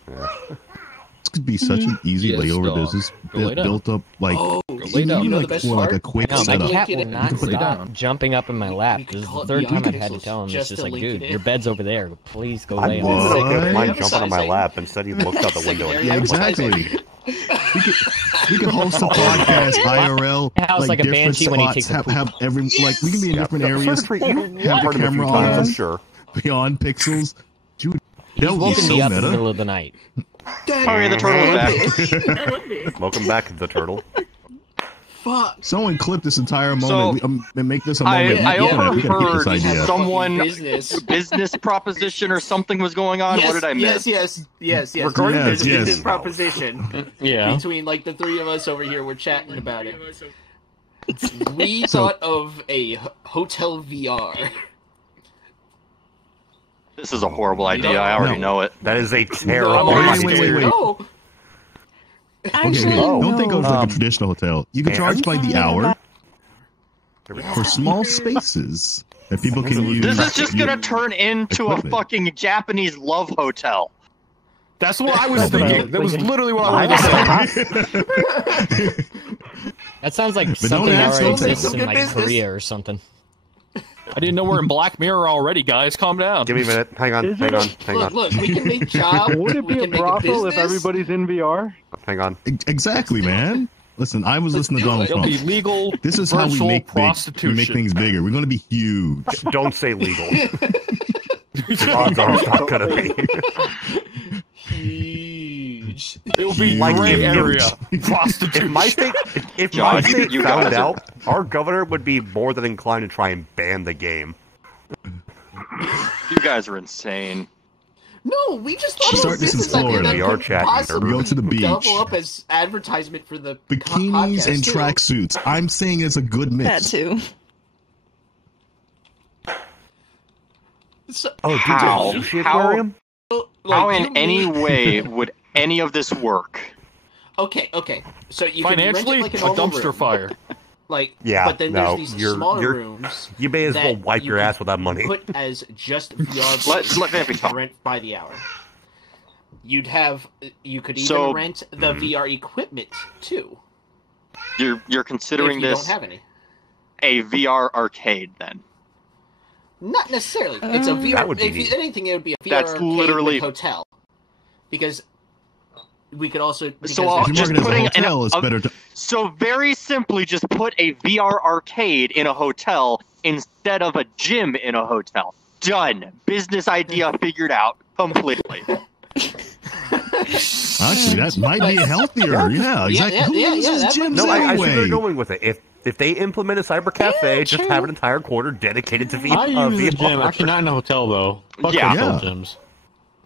This could be such an easy Yes, layover dog. business Go lay down. built up like Oh, lay down. even You know like the best for like a part? quick No, my setup. cat will You not can put it stop down. jumping up in my lap. We could This is call the it third time VR I've had to pixels tell him. It's just just to like, link dude, it in. your bed's over there. Please go I'm lay more on sick it. of mine Have a jumping on my sizing. lap. Instead, he looked out the window and Yeah, Yeah, exactly. We could host a podcast IRL, House like a different banshee when he spots, takes a have, poop. have every like we can be in different areas, Sort of, you have heard the him a few camera times, on I'm sure. beyond pixels. Dude, He's that would be woken so me up in the meta. middle of the night. Okay, the turtle is back. Welcome back, the turtle. Fuck. Someone clip this entire So, moment and make this a I moment. I we can keep this overheard idea. someone Business. business proposition or something was going on. What did I miss? Yes. Regarding Yes, There's a yes. business proposition Yeah. between like the three of us over here. We're chatting about it. We So- thought of a hotel VR. This is a horrible idea. I already know it. That is a No, terrible wait, idea. wait. No. Actually, Don't think of it like a Um, traditional hotel. You can charge by the hour for small spaces that people can use. This is just gonna turn into a Equipment. fucking Japanese love hotel. That's what I was thinking. That was literally what I was thinking. That sounds like don't something that ask, already don't say exists some in good like business. Korea or something. I didn't know we're in Black Mirror already, guys. Calm down. Give me a minute. Hang on. Is Hang it on. Hang Look, on. look. We can make jobs. Would it we be a can make brothel if business. everybody's in VR? Hang on. Exactly, man. Listen, I was listening to do Donald it. It'll Trump. be legal. This is how we virtual make prostitution. things bigger. We're going to be huge. Don't say legal. The odds are it's not gonna be. Huge. It'll be Like, gray if- area If prostitution. my state, if John, my state you found guys are- out, our governor would be more than inclined to try and ban the game. You guys are insane. No, we just thought Start of a this in business idea Florida. that We are could chatting, possibly nerd. Go to the beach. double up as advertisement for the Bikinis podcast, and too. tracksuits. I'm saying it's a good that mix. too. So, Oh, dude, How? the sushi How? aquarium? How you in any mean- way would any of this work? Okay. So you Financially, can rent it a like a normal dumpster room. fire. Like, Yeah, but then no, there's these you're- smaller you're- rooms. You may as that well wipe you your can ass with that money. Put as just VR. Let Vampy talk. Rent by the hour. You could even So- rent the VR equipment too. You're considering if you this don't have any. a VR arcade then? Not necessarily. It's a VR. That would be If neat. anything, it would be a VR That's arcade literally- with hotel, because we could also. So If you're just working as a putting hotel, it's better to. So very simply, just put a VR arcade in a hotel instead of a gym in a hotel. Done. Business idea figured out completely. Actually, that might be healthier. Yeah, exactly. Who uses gyms No, I see where anyway? they're going with it. If they implement a cyber cafe, just have an entire quarter dedicated to I use a VR. gym. Actually, not in a hotel though. Fuck Yeah. hotel Yeah. gyms.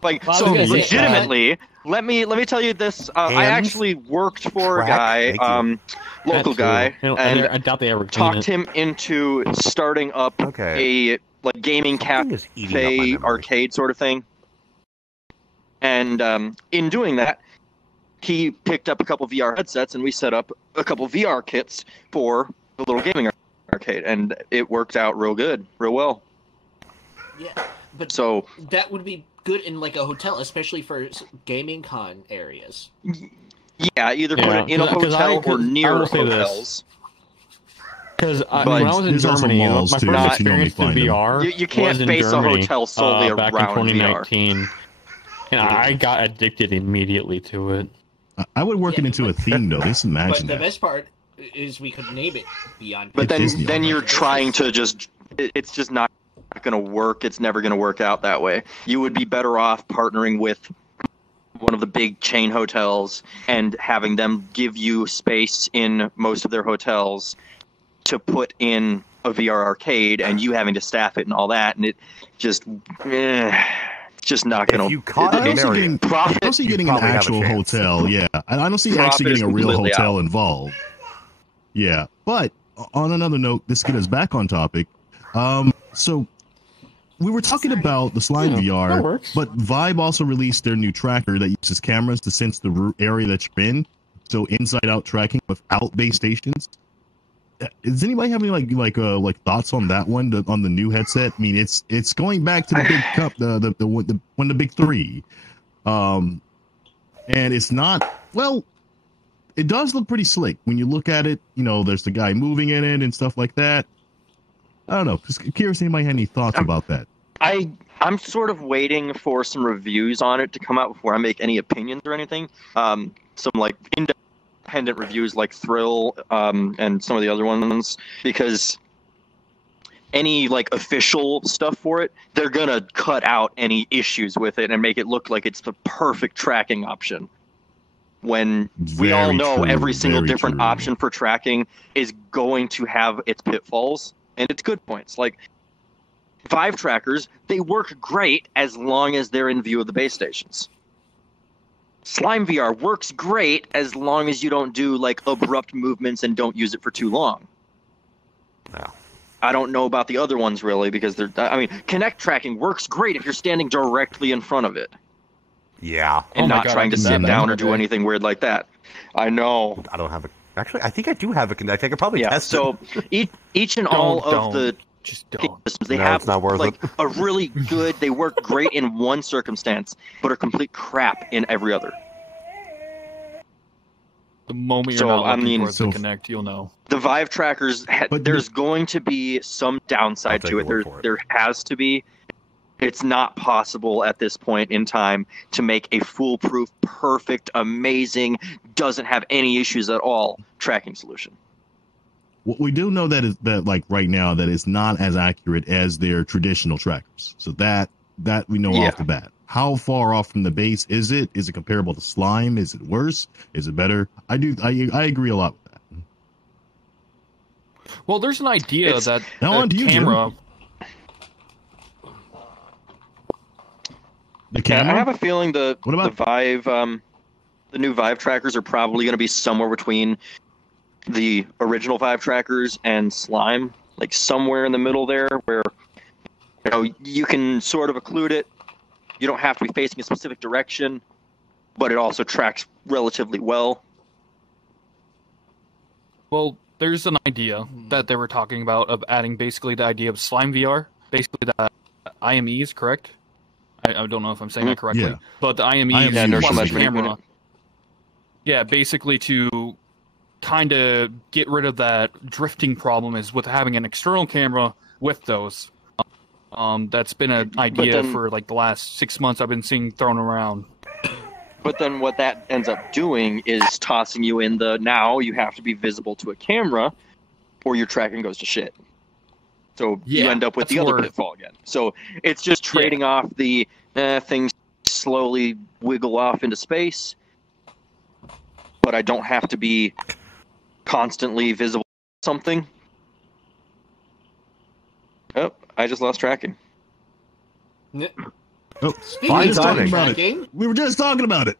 Like, Well, I so was gonna say, legitimately, let me tell you this. I Hands, actually worked for a crack, guy, thank you. local That too. guy, and I doubt they ever clean talked it. him into starting up Okay. a like gaming Something is eating up my cafe memory. arcade sort of thing. And in doing that, he picked up a couple VR headsets, and we set up a couple VR kits for the little gaming arcade, and it worked out real good, real well. Yeah, but So that would be good in like a hotel, especially for gaming con areas. yeah, either put Yeah, it in a 'cause hotel or I near will say this. hotels. Because But when I was in there's also Germany, my malls, first too, if you experience normally in find them. VR You can't was in base a Germany, hotel solely back in around 2019, and I got addicted immediately to it. I would work it Yeah, into a theme, though. Just But imagine the that. best part is we could name it Beyond. But It is the then only you're way. trying to just it's just not going to work. It's never going to work out that way. You would be better off partnering with one of the big chain hotels and having them give you space in most of their hotels to put in a VR arcade, and you having to staff it and all that, and it just it's just not If going you caught I it, don't see Mary, getting, profit. I don't see you getting an probably have a actual chance. hotel. Yeah, I don't see Profit actually is getting a real completely hotel out. involved. Yeah, but on another note, this get us back on topic. So we were talking about the Slime that VR, works. but Vibe also released their new tracker that uses cameras to sense the area that you're in. So inside-out tracking without base stations. Does anybody have any like thoughts on that one? On the new headset? I mean, it's going back to the big cup, the one of the big three, and it's not well. It does look pretty slick when you look at it. You know, there's the guy moving in it and stuff like that. I don't know. Just curious, anybody had any thoughts about that? I'm sort of waiting for some reviews on it to come out before I make any opinions or anything. Some like independent reviews like Thrill and some of the other ones, because any like official stuff for it, they're gonna cut out any issues with it and make it look like it's the perfect tracking option. When we all Very know true, every single very different true. option for tracking is going to have its pitfalls and its good points. Like Vive trackers, they work great as long as they're in view of the base stations. Slime VR works great as long as you don't do like abrupt movements and don't use it for too long. Yeah. I don't know about the other ones really, because Kinect tracking works great if you're standing directly in front of it Yeah. and Oh my not God, trying I to did sit not down know or do that. anything weird like that. I know. I don't have a. Actually, I think I do have a Kinect. I could probably Yeah. test So each and all of the Just don't. systems, they No, have it's not worth like it. a really good. They work great in one circumstance, but are complete crap in every other. The moment you're So, not I looking mean- towards the Connect, you'll know. The Vive trackers, But there's going to be some downside I'll to take it. your There, word for it. there has to be. It's not possible at this point in time to make a foolproof, perfect, amazing, doesn't have any issues at all tracking solution. What we do know that is that like right now that it's not as accurate as their traditional trackers. So that we know Yeah. off the bat. How far off from the base is it? Is it comparable to Slime? Is it worse? Is it better? I agree a lot with that. Well, there's an idea It's- that Now the on to you, Jim. camera. The I camera? have a feeling the What about- the Vive, the new Vive trackers are probably going to be somewhere between the original Vive trackers and Slime, like somewhere in the middle there, where you can sort of occlude it. You don't have to be facing a specific direction, but it also tracks relatively well. Well, there's an idea that they were talking about of adding basically the idea of Slime VR, basically the IMEs, correct? I don't know if I'm saying that correctly, Yeah. but the IMEs Yeah, plus inertial the measurement camera. unit. Yeah, basically to kind of get rid of that drifting problem is with having an external camera with those. That's been an idea then- for like the last 6 months I've been seeing thrown around. But then what that ends up doing is tossing you in the now you have to be visible to a camera or your tracking goes to shit. So you end up with the other pitfall again. So it's just trading off the things slowly wiggle off into space, but I don't have to be constantly visible to something. Oh, I just lost tracking. Oh, Speaking of tracking, we were just talking about it.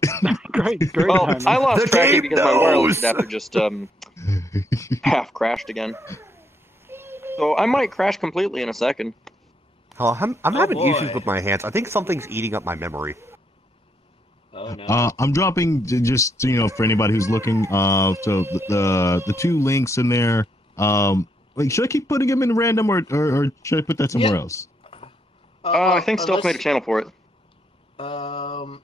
Great. Well, timing. I lost tracking because my wireless adapter just half crashed again. So I might crash completely in a second. Oh, I'm having boy. issues with my hands. I think something's eating up my memory. oh no. I'm dropping just for anybody who's looking. So the 2 links in there. Should I keep putting them in random or should I put that somewhere else? I think Stealth made a channel for it. Oh,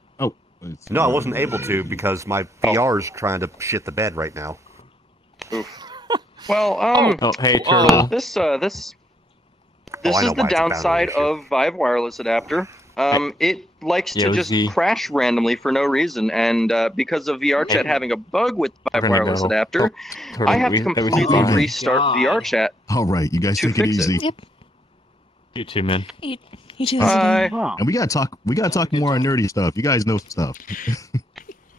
No, I wasn't able to because my VR's trying to shit the bed right now. Oof. Well, Oh, hey, Turtle. this I is know the why it's a boundary downside issue. of Vive wireless adapter. It likes to just Yoshi. crash randomly for no reason, and because of VRChat having a bug with Vive We're gonna wireless go. adapter, Turtle, I have to that was completely fine. restart God. VRChat. all right, you guys To take it fix it. easy. Yep. You too, man. You too. Bye. Wow. And we gotta talk more on nerdy stuff. You guys know some stuff.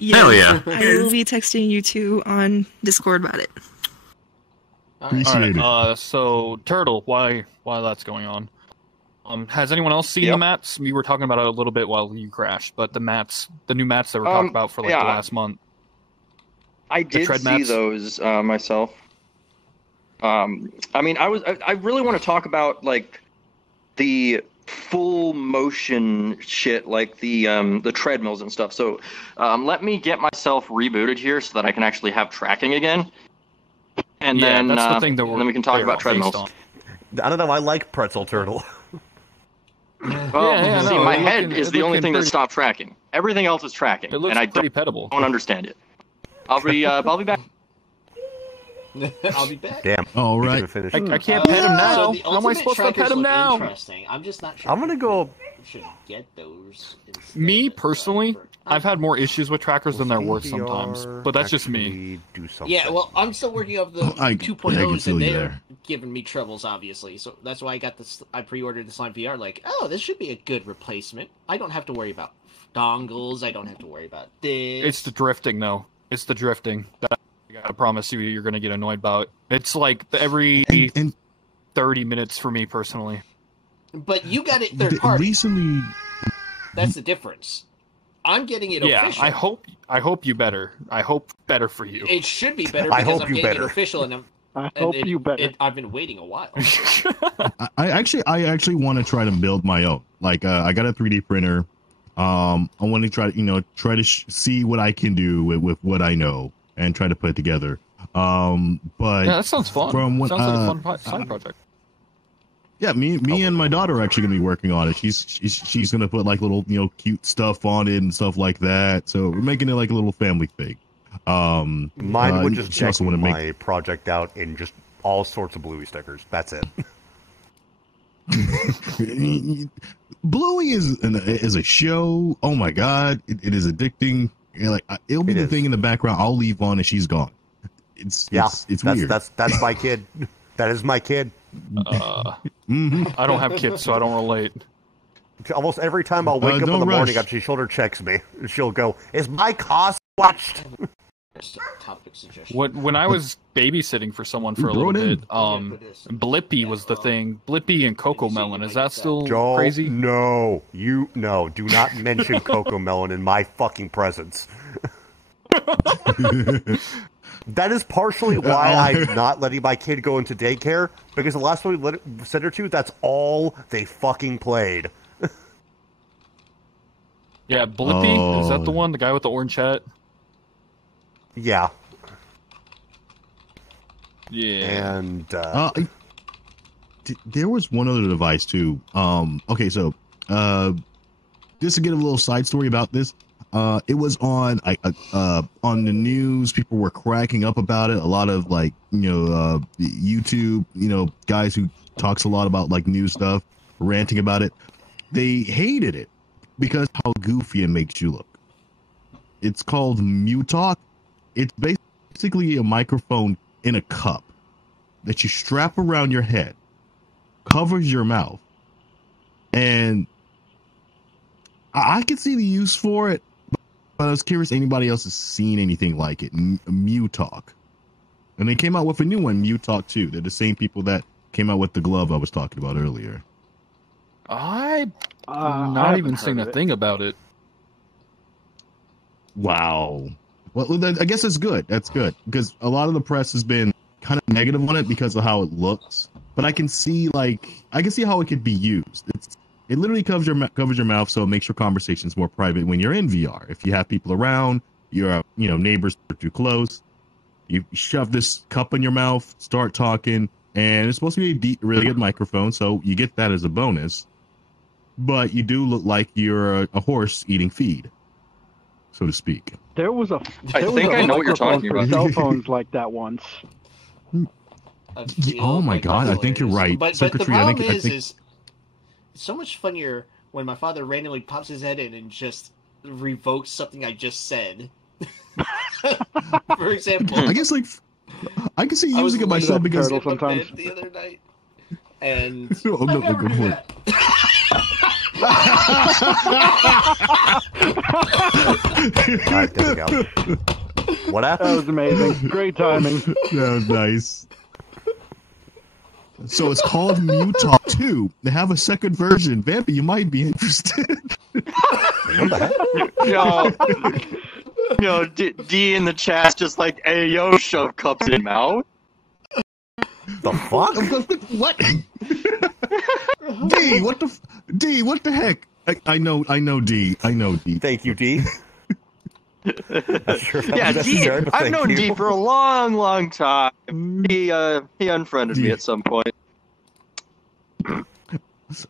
Hell yeah. I will be texting you two on Discord about it. Appreciate it. So Turtle, why that's going on? Has anyone else seen the mats? We were talking about it a little bit while you crashed, but the new mats that were talked about for the last month. I did tread see mats? those myself. I mean, I really want to talk about like the full motion shit, like the treadmills and stuff. So let me get myself rebooted here so that I can actually have tracking again, and then that's the thing that then we can talk about treadmills. I don't know. I like Pretzel Turtle. Well, see, my head is the only thing that stopped tracking. Everything else is tracking, It looks and I pretty pettable. don't understand it. I'll be back. I'll be back. Damn. All we right. could've finished. I can't pet him now. So the How am I ultimate supposed to trackers pet him look now? Interesting. I'm just not sure. I'm gonna go. I should get those. instead, Me but personally, whatever. I've had more issues with trackers than they're worth sometimes, but that's just me. Actually do something. Yeah, well, I'm still working off the I 2.0s, can feel and you they're there. giving me troubles, obviously. So that's why I got this. I pre-ordered the Slime VR. Like, oh, this should be a good replacement. I don't have to worry about dongles. I don't have to worry about this. It's the drifting, though. It's the drifting that I promise you're going to get annoyed about. It's like every And 30 minutes for me personally. But you got it third party. recently, That's the difference. I'm getting it Yeah, official. I hope you better. I hope better for you. It should be better I because hope I'm you getting better. it official, and I hope you better. I've been waiting a while. I actually want to try to build my own. Like, I got a 3D printer. I want to try to see what I can do with what I know and try to put it together. But Yeah, that sounds fun. From what, Sounds like a fun side project. yeah, me and my daughter are actually gonna be working on it. She's gonna put like little cute stuff on it and stuff like that. So we're making it like a little family thing. Mine would just she also make wanna my project out in just all sorts of Bluey stickers. That's it. Bluey is a show. Oh my god, it is addicting. Like it'll be It the is. thing in the background. I'll leave on and she's gone. It's That's weird. that's my kid. That is my kid. I don't have kids, so I don't relate. Almost every time I'll wake up in don't the morning, rush. she shoulder checks me. She'll go, "Is my cost watched?" Topic suggestion. When I was babysitting for someone for a Throw little it in. bit, Blippi was the thing. Blippi and Coco Melon. Is that still Joel, crazy? No, do not mention Coco Melon in my fucking presence. That is partially why I'm not letting my kid go into daycare, because the last one we sent her to, that's all they fucking played. Yeah, Blippi. Is that the Oh. one? The guy with the orange hat? Yeah, Yeah. and There was one other device too. Okay, so just to get a little side story about this, it was on the news. People were cracking up about it. A lot of YouTube, guys who talks a lot about like news stuff, ranting about it. They hated it because how goofy it makes you look. It's called MuTalk. It's basically a microphone in a cup that you strap around your head, covers your mouth, and I can see the use for it, but I was curious if anybody else has seen anything like it. MuTalk. And they came out with a new one, MuTalk 2. They're the same people that came out with the glove I was talking about earlier. I've not even seen a thing about it. Wow. Well, I guess that's good. That's good. Because a lot of the press has been kind of negative on it because of how it looks. But I can see how it could be used. It literally covers your mouth, so it makes your conversations more private when you're in VR. If you have people around, your neighbors are too close, you shove this cup in your mouth, start talking, and it's supposed to be a really good microphone, so you get that as a bonus. But you do look like you're a horse eating feed, so to speak. There was a I think I know what you're talking about. Cell phones like that once. Oh my god, I think you're right. But the problem is it's so much funnier when my father randomly pops his head in and just revokes something I just said. For example, I guess I can see using it myself because sometimes the other night, and oh no, go for it. Alright, there we go. What happened? That was amazing. Great timing. That was nice. So it's called MuTalk 2. They have a second version. Vampy, you might be interested. What the heck? Yo, D in the chat just like, hey, yo, shove cups in mouth. The fuck? What? D, what the heck? I know D. Thank you, D. Sure Yeah, D. I've known D for a long time. He unfriended me at some point.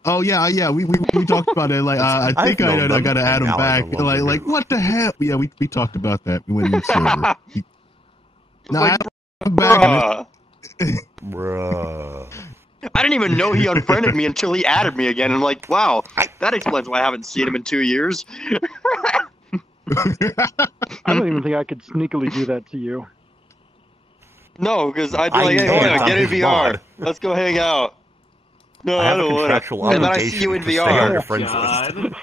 Oh yeah. We talked about it. Like I think I gotta add him back. Like what the hell? Yeah, we talked about that. We went in the server. No, I'm back. Bruh. I didn't even know he unfriended me until he added me again. I'm like, wow, that explains why I haven't seen him in 2 years. I don't even think I could sneakily do that to you. No, because I'd be like, hey, get in VR. Let's go hang out. No, I don't want to. And then I see you in VR.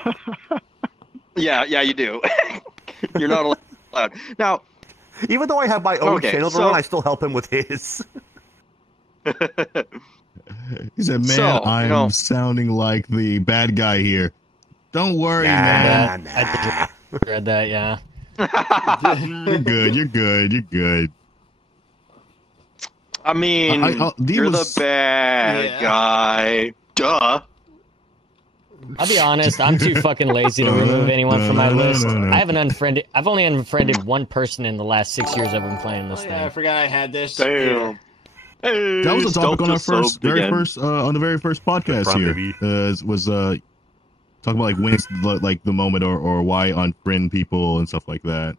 Yeah, you do. You're not allowed. Now, even though I have my own channel to run, I still help him with his. He said, man, I'm sounding like the bad guy here. Don't worry, man. I read that, yeah. You're good. I mean, you're the bad guy. Duh. I'll be honest, I'm too fucking lazy to remove anyone from my list. I've only unfriended one person in the last 6 years I've been playing this thing. I forgot I had this. Damn. Hey, that was a topic on our on the very first podcast here. Was talking about like when it's like the moment or why unfriend people and stuff like that.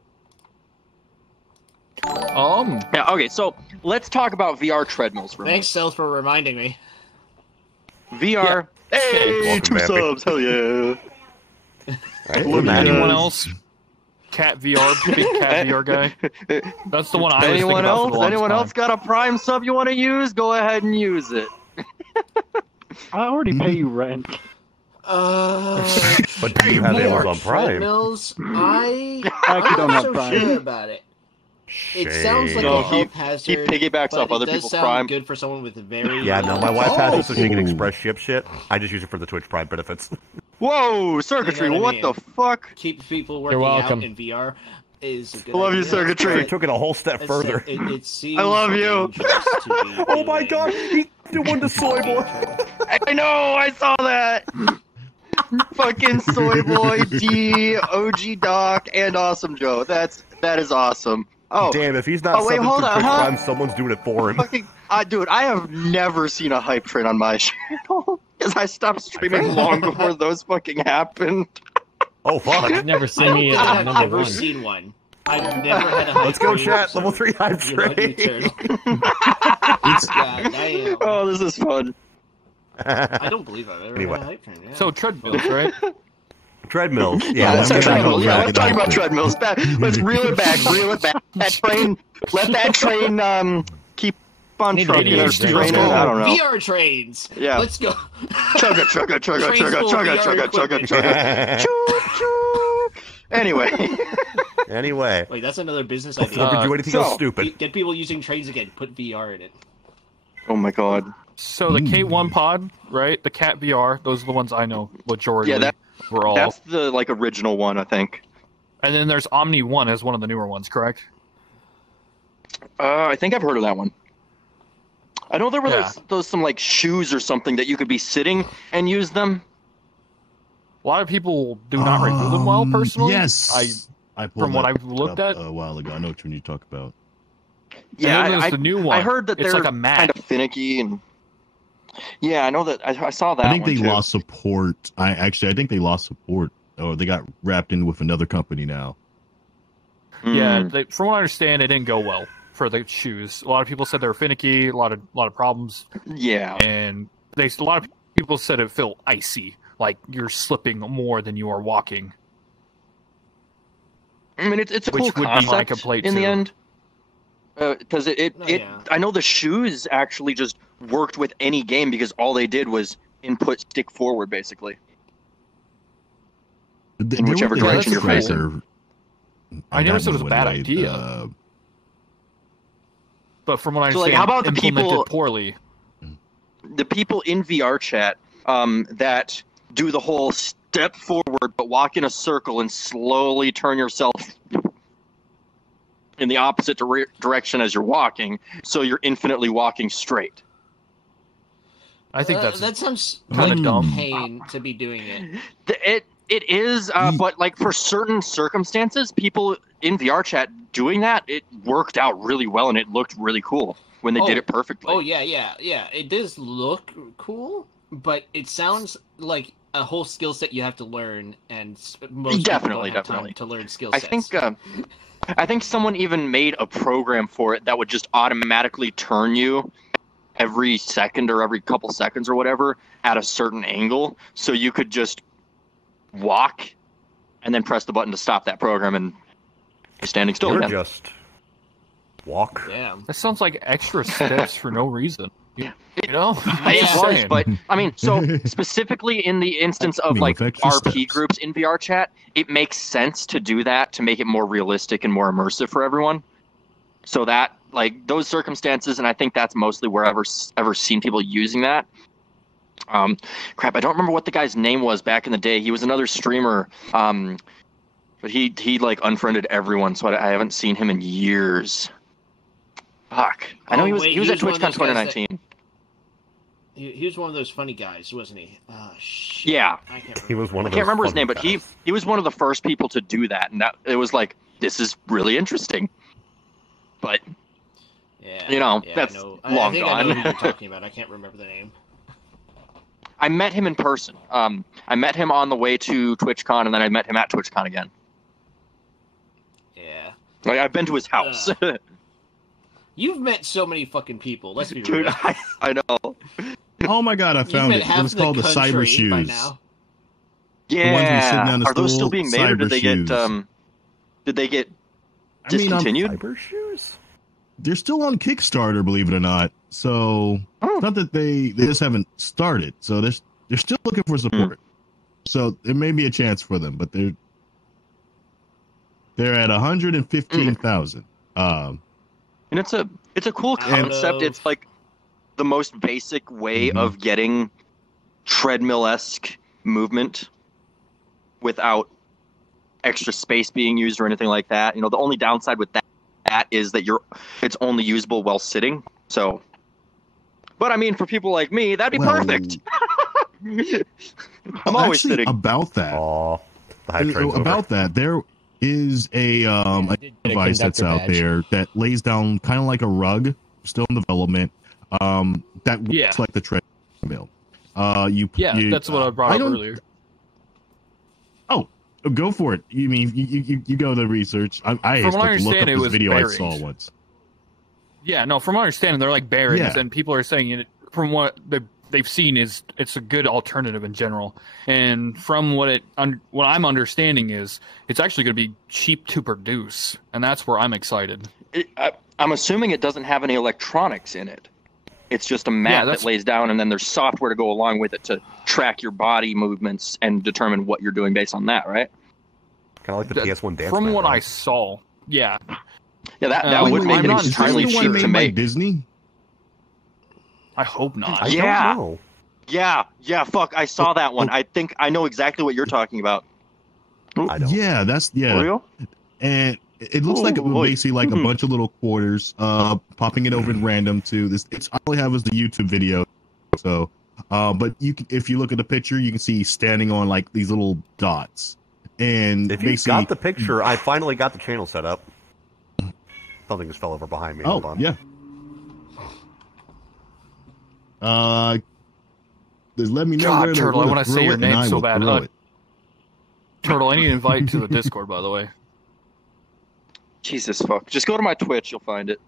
Yeah. Okay. So let's talk about VR treadmills for a Thanks, Sales, for reminding me. VR. Yeah. Hey, welcome, 2 subs. Hell yeah. Anyone else? Cat VR, big Cat VR guy. That's the one I was thinking about. Anyone else got a Prime sub you want to use? Go ahead and use it. I already pay you rent. But do you have Amazon Prime? Treadmills, I'm don't not have so Prime. sure about it. It sounds like a health hazard. He piggybacks off other people's Prime. Good for someone with a very. Yeah, no, my wife has it so she can express shit. I just use it for the Twitch Prime benefits. Whoa, circuitry! What the fuck? Keep people working out in VR is a good I love idea. you, circuitry. He took it a whole step further. It seems I love you. Oh my god, he doing the soy boy. I know, I saw that. Fucking soy boy, D, OG Doc, and Awesome Joe. That is awesome. Oh damn! If he's not subbing to Twitch Prime, someone's doing it for him. Fucking, dude, I have never seen a hype train on my channel because I stopped streaming long before those fucking happened. Oh fuck! You've never seen me at I've never seen one. I've never had a hype Let's go, train, chat. so Level 3 hype train. God damn. Oh, this is fun. I don't believe I've ever had a hype train. Yeah. So treadmills, right? Treadmills. Yeah, let's talk treadmills. treadmills. Yeah, let's talk about treadmills. Let's reel it back. Let that train keep on trucking or straining. I don't know. VR trains. Yeah. Let's go. Chugga. Choo. Anyway. Wait, that's another business idea. Before we do anything else stupid. Get people using trains again. Put VR in it. Oh my god. So the K1 pod, right? The Cat VR, those are the ones I know majority. Yeah, overall. That's the original one, I think. And then there's Omni 1 as one of the newer ones, correct? I think I've heard of that one. I know there were those some like shoes or something that you could be sitting and use them. A lot of people do not review them well, personally. Yes. From what I've looked at a while ago, I know which one you talk about. Yeah, the new one. I heard that it's they're like a mat. kind of finicky and. Yeah, I know that. I saw that. I think they too. lost support. I think they lost support, or they got wrapped in with another company now. Yeah, from what I understand, it didn't go well for the shoes. A lot of people said they were finicky, a lot of problems. Yeah, and a lot of people said it felt icy, like you're slipping more than you are walking. I mean, it's a cool which would concept be my complaint in too. the end. Because I know the shoes actually just worked with any game because all they did was input stick forward, basically. In whichever direction you're facing. I never said it was a bad idea. But from what I understand, how about the people poorly? The people in VR chat that do the whole step forward but walk in a circle and slowly turn yourself in the opposite direction as you're walking, so you're infinitely walking straight. I think that sounds kind of dumb. Pain to be doing it. It is, but like for certain circumstances, people in VR chat doing that, it worked out really well and it looked really cool when they did it perfectly. Oh yeah. It does look cool, but it sounds like a whole skill set you have to learn, and most definitely time to learn skill sets. I think someone even made a program for it that would just automatically turn you every second or every couple seconds or whatever at a certain angle, so you could just walk and then press the button to stop that program and you're standing still again. Just walk. Yeah, that sounds like extra steps for no reason. Yeah, you know, it was, but I mean, so specifically in the instance of like RP steps. groups in VR chat, it makes sense to do that to make it more realistic and more immersive for everyone. So that, like, those circumstances, and I think that's mostly where I've ever seen people using that. Crap, I don't remember what the guy's name was back in the day. He was another streamer, but he like unfriended everyone, so I haven't seen him in years. Fuck, I know he was at TwitchCon 2019. He was one of those funny guys, wasn't he? Shit. Yeah, he was one of. I can't remember his name, but he was one of the first people to do that, and that it was like, this is really interesting. But that's long I think gone. I know who you're talking about. I can't remember the name. I met him in person. I met him on the way to TwitchCon, and then I met him at TwitchCon again. Yeah. Like, I've been to his house. You've met so many fucking people. Let's be real. Dude, I know. Oh my god, I found it. It was called the cyber shoes. Yeah. The ones you sit down the Are those stool, still being made, or did they get discontinued? Cyber shoes? They're still on Kickstarter, believe it or not. So it's not that they just haven't started. So they're still looking for support. So there may be a chance for them, but they're at 115,000. And it's a cool concept. It's like the most basic way of getting treadmill-esque movement without extra space being used or anything like that. You know, the only downside with that is that it's only usable while sitting. So, but I mean, for people like me, that'd be perfect. I'm always sitting. About that. There is a device that's out there that lays down kind of like a rug, still in development. That looks like the treadmill. That's what I brought up earlier. Oh, go for it. You mean you go to research? I From what I have to look up understand, it this was video bearings. I saw once. Yeah, no. From my understanding, they're like bearings, and people are saying it. From what they've seen is it's a good alternative in general. And from what I'm understanding is it's actually going to be cheap to produce, and that's where I'm excited. I'm assuming it doesn't have any electronics in it. It's just a mat that lays down, and then there's software to go along with it to track your body movements and determine what you're doing based on that, right? Kind of like the PS1 dance. From mat, what right? I saw, yeah. Yeah, that would make it entirely cheap to make. Disney? I hope not. Yeah, fuck, I saw that one. I think I know exactly what you're talking about. Yeah, that's real. And it looks like it was basically like a bunch of little quarters, popping it over in random to this. All I have is the YouTube video. So, but if you look at the picture, you can see he's standing on like these little dots. And if you got the picture, I finally got the channel set up. Something just fell over behind me. Oh, hold on. Yeah. Just let me know. God, where Turtle, I want to say your name so bad. Turtle, I need to invite you to the Discord, by the way. Jesus fuck. Just go to my Twitch, you'll find it.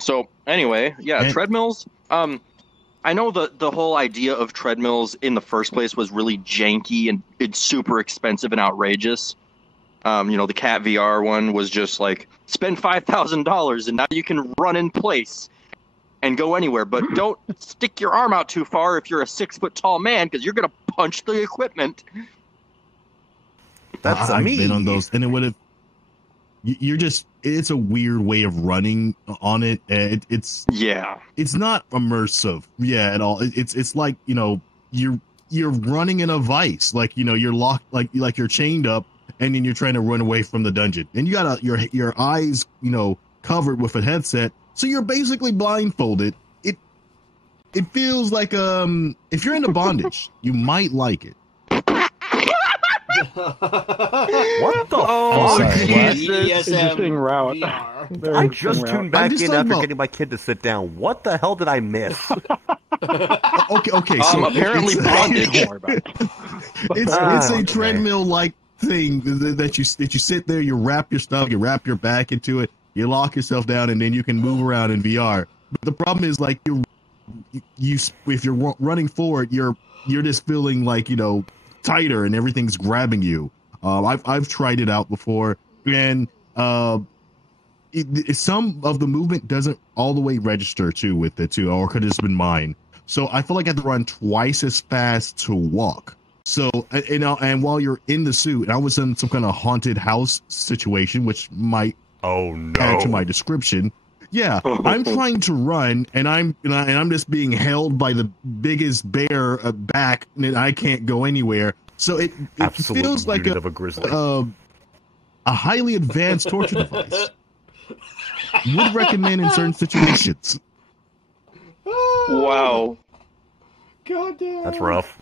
So, anyway, yeah, treadmills. I know the whole idea of treadmills in the first place was really janky and it's super expensive and outrageous. The Cat VR one was just like, spend $5,000 and now you can run in place and go anywhere, but don't stick your arm out too far if you're a 6 foot tall man because you're gonna punch the equipment. That's I've me. been on those, and it would have. It's a weird way of running on it. It's not immersive, at all. It's like you're running in a vice, like you're locked, like you're chained up, and then you're trying to run away from the dungeon, and you got your eyes covered with a headset. So you're basically blindfolded. It feels like if you're into bondage, you might like it. What the fuck? Jesus. Interesting route. I just tuned back in after getting my kid to sit down. What the hell did I miss? Okay. So apparently bondage. It's a treadmill-like thing that you sit there, you wrap your stuff, you wrap your back into it, you lock yourself down, and then you can move around in VR. But the problem is, like, you if you're running forward, you're just feeling like tighter and everything's grabbing you. I've tried it out before, and some of the movement doesn't all the way register with it too, or could have just been mine. So I feel like I have to run twice as fast to walk. So and while you're in the suit, I was in some kind of haunted house situation, which might add to my description. Yeah, I'm trying to run, and I'm just being held by the biggest bear back, and I can't go anywhere. So it feels like of a grizzly. A highly advanced torture device. Would recommend in certain situations. Wow. God damn. That's rough.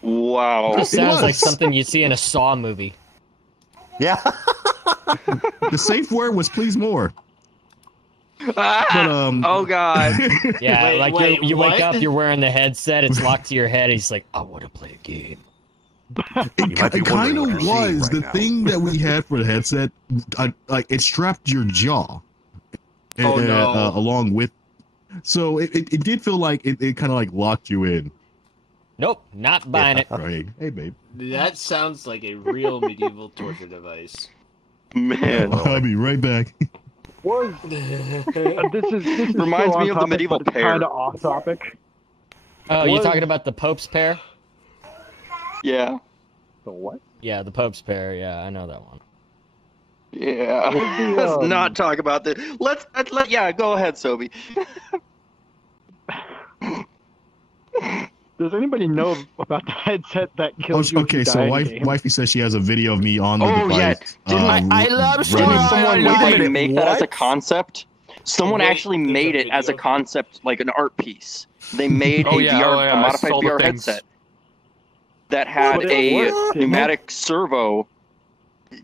Wow. This sounds like something you'd see in a Saw movie. Yeah. The safe word was please more. But, oh god. Yeah, you wake what? up, you're wearing the headset, it's locked to your head, and he's like, I want to play a game. It kind of was the thing that we had for the headset. Like it strapped your jaw, along with. So it did feel like it kind of like locked you in. Nope, not buying it. Right. Hey, babe. That sounds like a real medieval torture device. Man, I'll be right back. This is reminds me of the medieval pear. Kind of off topic. Oh, you're talking about the Pope's pear? Yeah. The what? Yeah, the Pope's pear. Yeah, I know that one. Yeah. Let's not talk about this. Let's go ahead, Sobe. Does anybody know about the headset that kills you? Okay, so wifey says she has a video of me on the device. I love someone make that as a concept. Someone actually made it as a concept, like an art piece. They made a modified VR headset that had a pneumatic servo.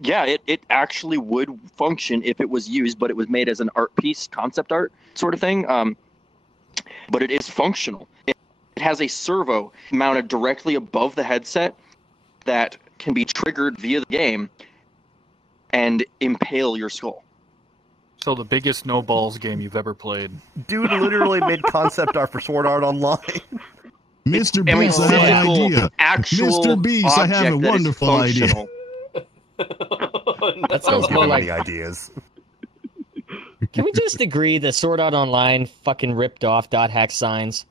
Yeah, it actually would function if it was used, but it was made as an art piece, concept art sort of thing. But it is functional. It has a servo mounted directly above the headset that can be triggered via the game and impale your skull. So the biggest no balls game you've ever played. Dude literally made concept art for Sword Art Online. Mr. Beast, I have an idea. Mr. Beast, I have a wonderful idea. That sounds Don't more give like. any ideas. Can we just agree that Sword Art Online fucking ripped off dot hack signs?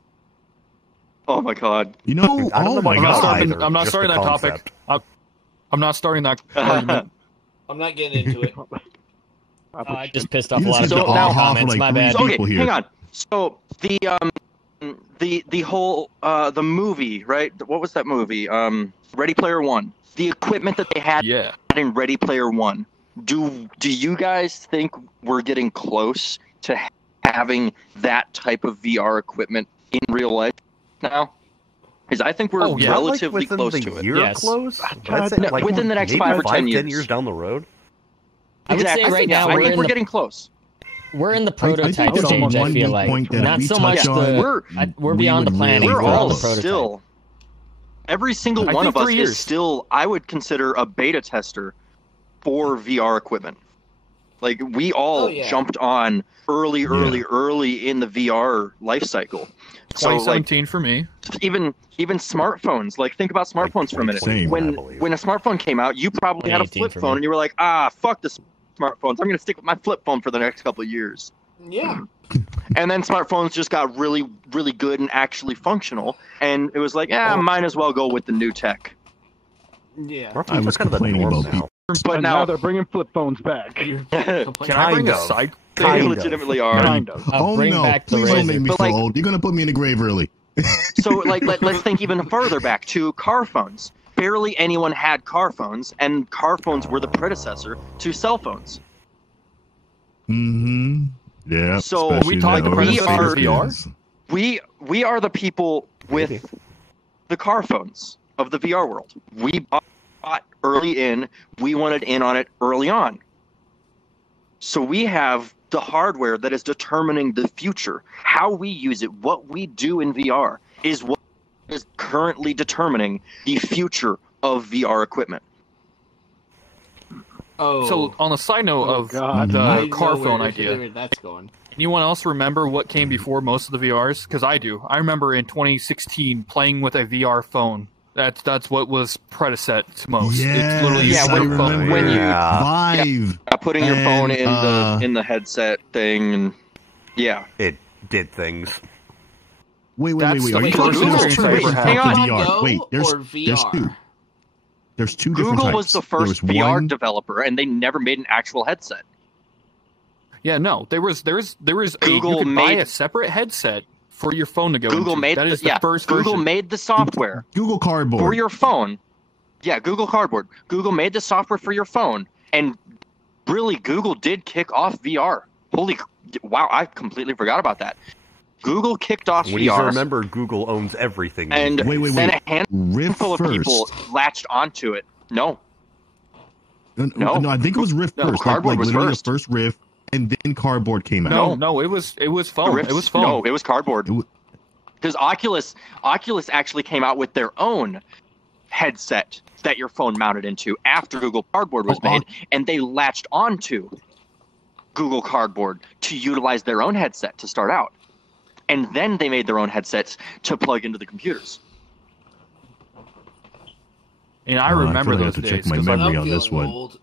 Oh my god. You know, I don't oh know my about god. either, I'm not just starting the that concept. topic. I'm not starting that argument. I'm not getting into it. Oh, I just pissed off a You lot of just people hit in the the off for comments. like My three bad. people. Okay, here. hang on. So the whole the movie, right? What was that movie? Ready Player One. The equipment that they had Yeah. in Ready Player One. Do you guys think we're getting close to having that type of VR equipment in real life now? Because I think we're relatively within close the to it. year Yes. close? God, That's it, no, like, within the next maybe 5 or 10 10 years. years down the road. I would say right now I we're think in we're the getting close. we're in the I think prototype that's stage. I one feel good like point that not we so touch much on. we're We beyond the would planning. really We're We're on all the prototype. still. Every single I one think of us 3 is years. still, I would consider, a beta tester for VR equipment. Like, we all jumped on early in the VR life cycle. So, like, 2017 for me. even smartphones. Like, think about smartphones for a minute. Same. When a smartphone came out, you probably had a 2018 flip for phone, me. and you were like, fuck the smartphones. I'm going to stick with my flip phone for the next couple of years. Yeah. And then smartphones just got really, really good and actually functional, and it was like, might as well go with the new tech. Yeah. Smartphones I are was kind of the complaining norm about now. But And now they're bringing flip phones back. Can I bring Kind a of. side? They Kind of. legitimately are. Kind of. Oh bring no! back the Please don't razor. make me But, feel like- old. You're gonna put me in the grave early. So, like, let's think even further back to car phones. Barely anyone had car phones, and car phones were the predecessor to cell phones. Mm-hmm. Yeah. So, especially we talk now. about we Those are- kids. We are the people with the car phones of the VR world. We bought early in. We wanted in on it early on. So we have the hardware that is determining the future. How we use it, what we do in VR, is what is currently determining the future of VR equipment. Oh. So on the side note Oh, of God. I the know car where phone you're- idea, where that's going. anyone else remember what came before most of the VRs? Because I do. I remember in 2016 playing with a VR phone. That's what was predecessor to most. Yes, It's literally Yeah, I your phone. remember. when you- Vive. Putting your phone And, in the headset thing, and yeah. It did things. Wait. That's Are the you first talking experience I ever had. Hang on. VR? Go Wait, there's or there's VR? two. There's two different Google types. was the There first was VR one- developer, and they never made an actual headset. Yeah, no, there was Google you could buy made- a separate headset for your phone to go Google into. made That is the first Google version. made the software Google Cardboard. for your phone. Yeah, Google Cardboard. Google made the software for your phone, and really, Google did kick off VR. Wow, I completely forgot about that. Google kicked off We need to VR, remember Google owns everything. and Wait. then a Rift handful of first. people latched onto it. No, No, I think it was Rift No, first. Cardboard was literally first. the first Rift, and then Cardboard came out. No, it was phone. Rift- It was phone. No, it was Cardboard. It wa- Because Oculus actually came out with their own headset that your phone mounted into after Google Cardboard was made, and they latched onto Google Cardboard to utilize their own headset to start out. And then they made their own headsets to plug into the computers. And I Hold on, I remember feel like I those have to check days. my 'cause memory I'm on this feeling one. old.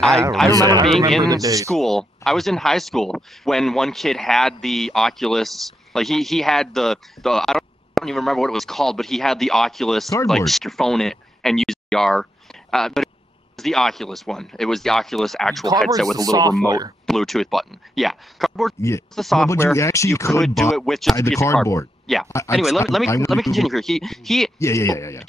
I remember I being remember in the days. school. I was in high school when one kid had the Oculus. Like he had the I don't even remember what it was called, but he had the Oculus, Cardboard. like stick your phone in and use VR. But it was the Oculus one. It was the Oculus actual Cardboard's headset with a the little remote software. Bluetooth button. Yeah, Cardboard Yeah, is the software. but you actually you could do buy it with just a the piece of cardboard. Yeah. I- Anyway, let I me went continue to here. He Yeah.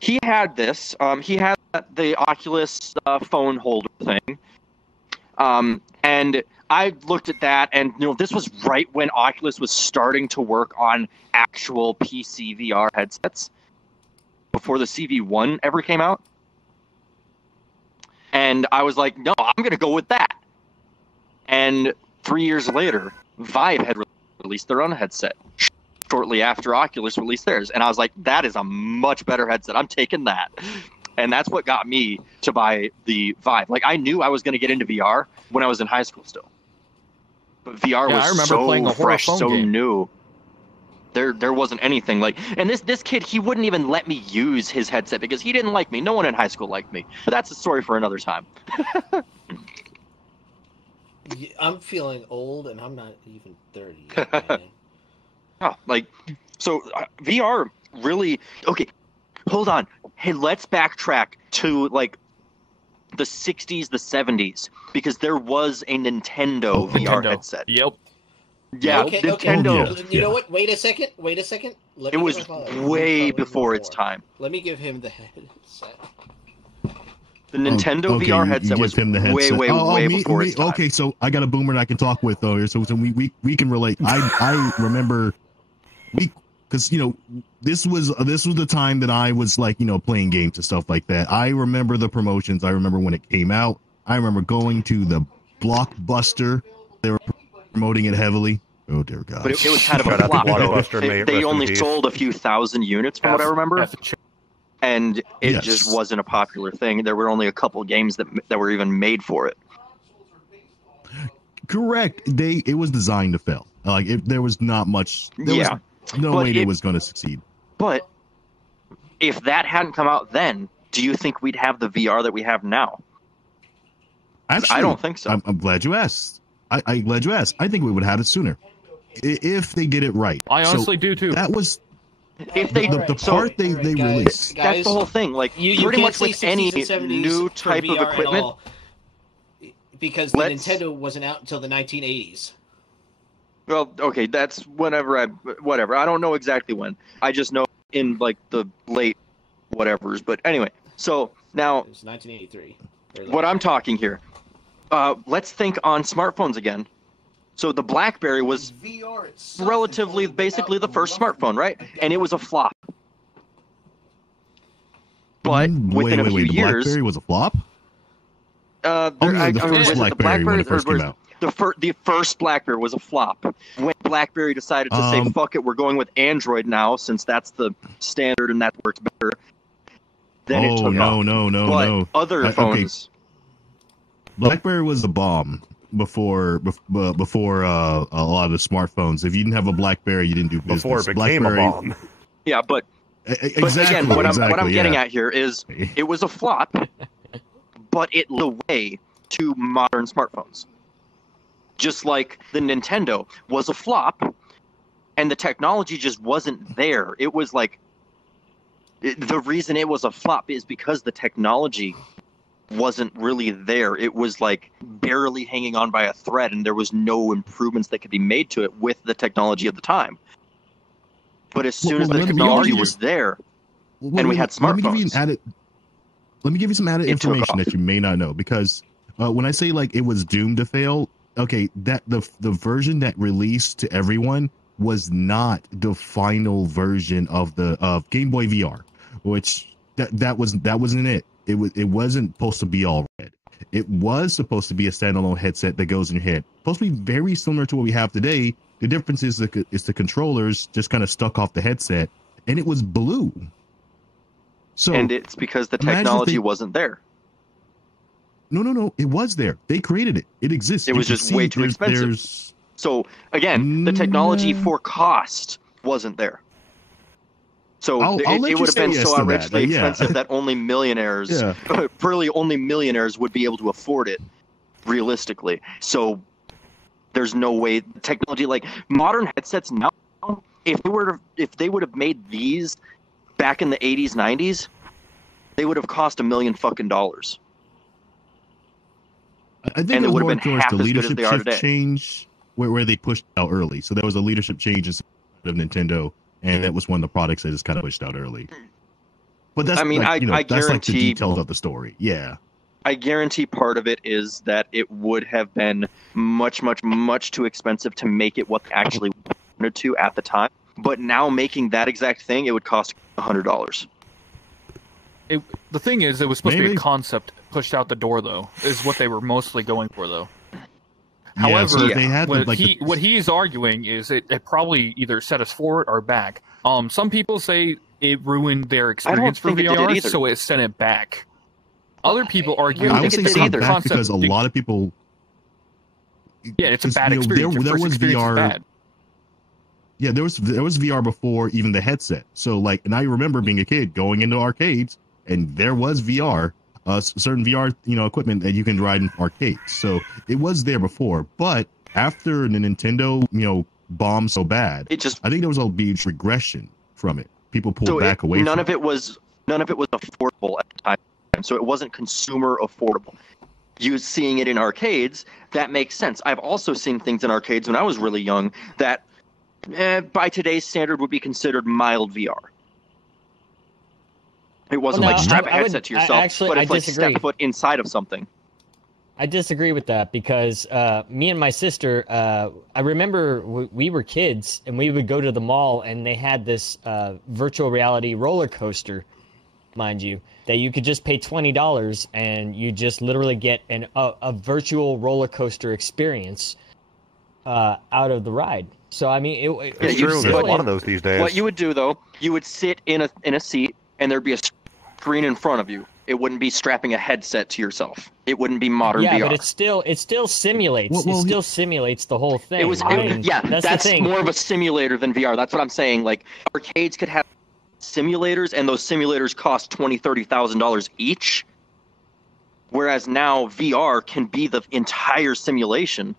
he had this. He had the Oculus phone holder thing. And I looked at that, and this was right when Oculus was starting to work on actual PC VR headsets before the CV1 ever came out. And I was like, no, I'm going to go with that. And 3 years later, Vive had released their own headset shortly after Oculus released theirs. And I was like, that is a much better headset. I'm taking that. And that's what got me to buy the Vive. Like, I knew I was going to get into VR when I was in high school still. But VR was so fresh, so new. There wasn't anything like... And this kid, he wouldn't even let me use his headset because he didn't like me. No one in high school liked me. But that's a story for another time. I'm feeling old, and I'm not even 30 yet, man. Oh, like, so VR really... Okay, hold on. Hey, let's backtrack to, like, the 60s, the 70s, because there was a Nintendo VR headset. Yep. Yeah, okay, Nintendo. Okay. You know what? Wait a second. It was way before its time. Let me give him the headset. The Nintendo VR headset was way before its time. Okay, so I got a boomer that I can talk with though here, so we can relate. I remember because this was the time that I was like playing games and stuff like that. I remember the promotions. I remember when it came out. I remember going to the Blockbuster. They were promoting it heavily. Oh dear God! But it was kind of a flop. They only sold a few thousand units, from what I remember. And it just wasn't a popular thing. There were only a couple games that were even made for it. Correct. It was designed to fail. Like there was not much. There was no way it was going to succeed. But if that hadn't come out then, do you think we'd have the VR that we have now? Actually, I don't think so. I'm glad you asked. I'm glad you asked. I think we would have had it sooner if they did it right. I honestly do too. That was. If they the part they released, that's the whole thing. Like you pretty can't much with any new type of equipment, because the Nintendo wasn't out until the 1980s. Well, okay, that's whatever. I don't know exactly when. I just know in like the late whatevers. But anyway, so now it was 1983. What I'm talking here. Let's think on smartphones again. So the BlackBerry was relatively, basically the first smartphone, right? And it was a flop. But within a few years, the BlackBerry was a flop. The first BlackBerry when it first came out. The first BlackBerry was a flop. When BlackBerry decided to say, "Fuck it, we're going with Android now, since that's the standard and that works better." Then it took off. No. Other phones. Okay. BlackBerry was a bomb. Before a lot of the smartphones, if you didn't have a BlackBerry, you didn't do business. Before it became a bomb. Yeah, but again, what I'm getting at here is it was a flop, but it led the way to modern smartphones. Just like the Nintendo was a flop, and the technology just wasn't there. It was like the reason it was a flop is because the technology wasn't really there. It was like barely hanging on by a thread, and there was no improvements that could be made to it with the technology at the time. But as soon as the technology was there, and we had smartphones, let me give you some added information that you may not know, because when I say like it was doomed to fail, okay, that the version that released to everyone was not the final version of Game Boy VR, which that wasn't it. It wasn't supposed to be all red. It was supposed to be a standalone headset that goes in your head. Supposed to be very similar to what we have today. The difference is the controllers just kind of stuck off the headset, and it was blue. So, and it's because the technology wasn't there. No. It was there. They created it. It exists. It was just way too expensive. So again, the technology for cost wasn't there. So it would have been so outrageously expensive that only millionaires, really only millionaires would be able to afford it, realistically. So there's no way technology, like modern headsets now, if they would have made these back in the 80s, 90s, they would have cost $1 million fucking. I think it would have been half as good as they are today. Change where they pushed out early. So there was a leadership change of Nintendo. And that was one of the products that just kind of pushed out early. But that's, I guarantee, that's like the details of the story. Yeah. I guarantee part of it is that it would have been much, much, much too expensive to make it what they actually wanted to at the time. But now making that exact thing, it would cost $100. The thing is, it was supposed to be a concept pushed out the door, though, is what they were mostly going for, though. However, so they had what he is arguing is it probably either set us forward or back. Some people say it ruined their experience for VR, so it sent it back. Other people argue I would say sent it back because a lot of people. Yeah, it's a bad experience. There was VR. Bad. Yeah, there was VR before even the headset. So like, and I remember being a kid going into arcades, and there was VR, certain VR equipment that you can ride in arcades. So it was there before, but after the Nintendo bombed so bad, I think there was a huge regression from it. People pulled back away. None of it was affordable at the time, so it wasn't consumer affordable. You seeing it in arcades, that makes sense. I've also seen things in arcades when I was really young that, by today's standard, would be considered mild VR. It wasn't like strap a headset to yourself, but it's like step foot inside of something. I disagree with that because me and my sister, I remember we were kids and we would go to the mall and they had this virtual reality roller coaster, mind you, that you could just pay $20 and you just literally get a virtual roller coaster experience out of the ride. So I mean, it's true. There's a lot of those these days. What you would do though, you would sit in a seat and there'd be a screen in front of you. It wouldn't be strapping a headset to yourself. It wouldn't be modern VR. Yeah, but it still simulates. It still simulates the whole thing. That's more of a simulator than VR. That's what I'm saying. Like arcades could have simulators, and those simulators cost $20,000-$30,000 each. Whereas now VR can be the entire simulation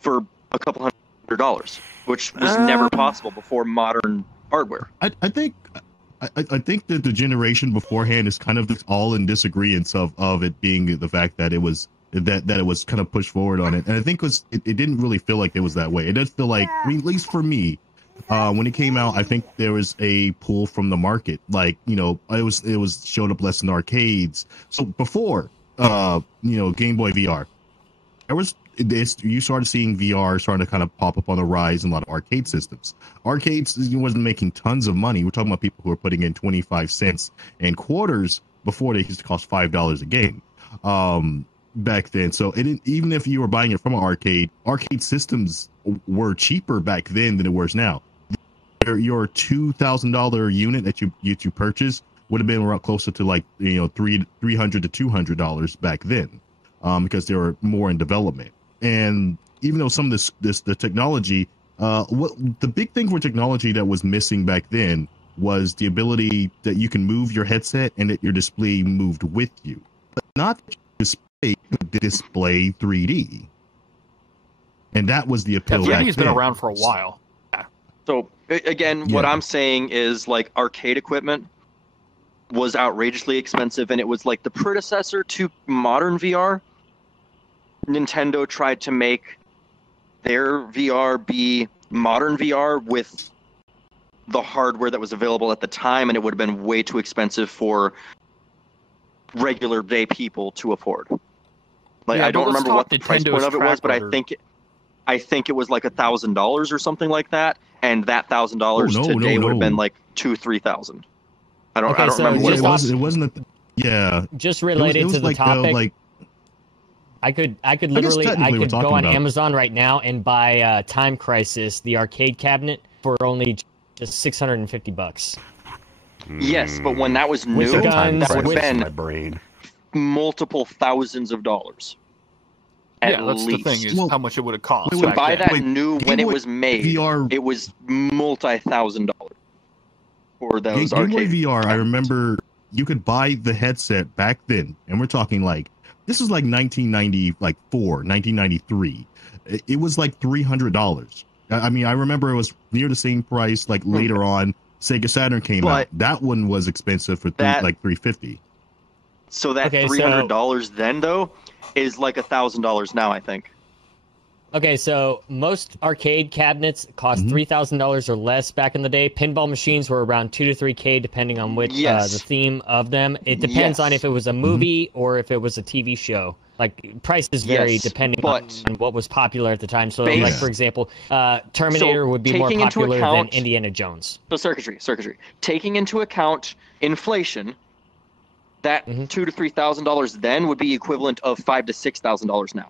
for a couple $100, which was never possible before modern hardware. I think that the generation beforehand is kind of all in disagreement of it being the fact that it was that it was kind of pushed forward on it, and I think it didn't really feel like it was that way. It does feel like, I mean, at least for me, when it came out, I think there was a pull from the market. Like, it was showed up less in arcades. So before, Game Boy VR, you started seeing VR starting to kind of pop up on the rise in a lot of arcade systems. Arcades wasn't making tons of money. We're talking about people who were putting in 25 cents and quarters before they used to cost $5 a game back then. So even if you were buying it from an arcade systems were cheaper back then than it was now. Your $2,000 unit that you purchased would have been around closer to like $300 to $200 back then, because they were more in development. And even though some of the technology, the big thing for technology that was missing back then was the ability that you can move your headset and that your display moved with you, but not display 3D. And that was the appeal. 3D has been around for a while. So again, what I'm saying is like arcade equipment was outrageously expensive, and it was like the predecessor to modern VR. Nintendo tried to make their VR be modern VR with the hardware that was available at the time, and it would have been way too expensive for regular day people to afford. Like, I don't remember what the price point of it was, but I think it was like $1,000 or something like that, and that $1,000 today would have been like $2,000-$3,000. I don't remember what it was. It wasn't just related to the topic. I could literally go on Amazon right now and buy Time Crisis, the arcade cabinet, for only just $650. Yes, but when that was new, that would have been multiple thousands of dollars. That's the thing, is how much it would have cost. To buy that new when it was made, it was multi-$1,000 for those arcade. Game Boy VR, cabinets. I remember you could buy the headset back then, and we're talking like, this was like 1993. It was like $300. I mean, I remember it was near the same price like later on. Sega Saturn came out. That one was expensive for like $350. So that $300 then though is like $1,000 now, I think. Okay, so most arcade cabinets cost $3,000 or less back in the day. Pinball machines were around $2,000 to $3,000 depending on which the theme of them. It depends on if it was a movie or if it was a TV show. Like, prices vary depending on what was popular at the time. So, like, for example, Terminator would be more popular than Indiana Jones. So, circuitry. Taking into account inflation, that $2,000 to $3,000 then would be equivalent of $5,000 to $6,000 now.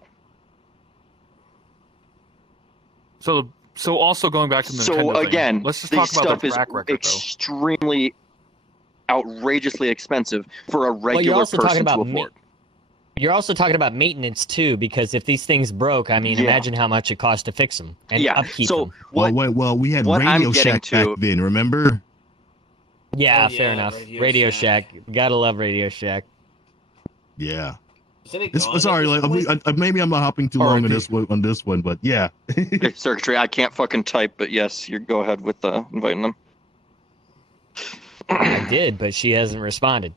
So also going back to the Nintendo So thing, again, let's just this talk about stuff the is track record, extremely outrageously expensive for a Well, regular you're also talking person about to afford. You're also talking about maintenance too, because if these things broke, I mean, Yeah. imagine how much it costs to fix them and Yeah. upkeep So them. Well, we had what I'm Radio getting Shack to- back then. Remember? Yeah, Oh, fair yeah, enough. Radio Radio Shack. Shack. Gotta love Radio Shack. Yeah. Isn't it It's, gone at sorry, this like point? maybe I'm hopping too long R.I.P. on this one, but yeah. Hey, Circuitry, I can't fucking type, but yes, you go ahead with inviting them. I did, but she hasn't responded.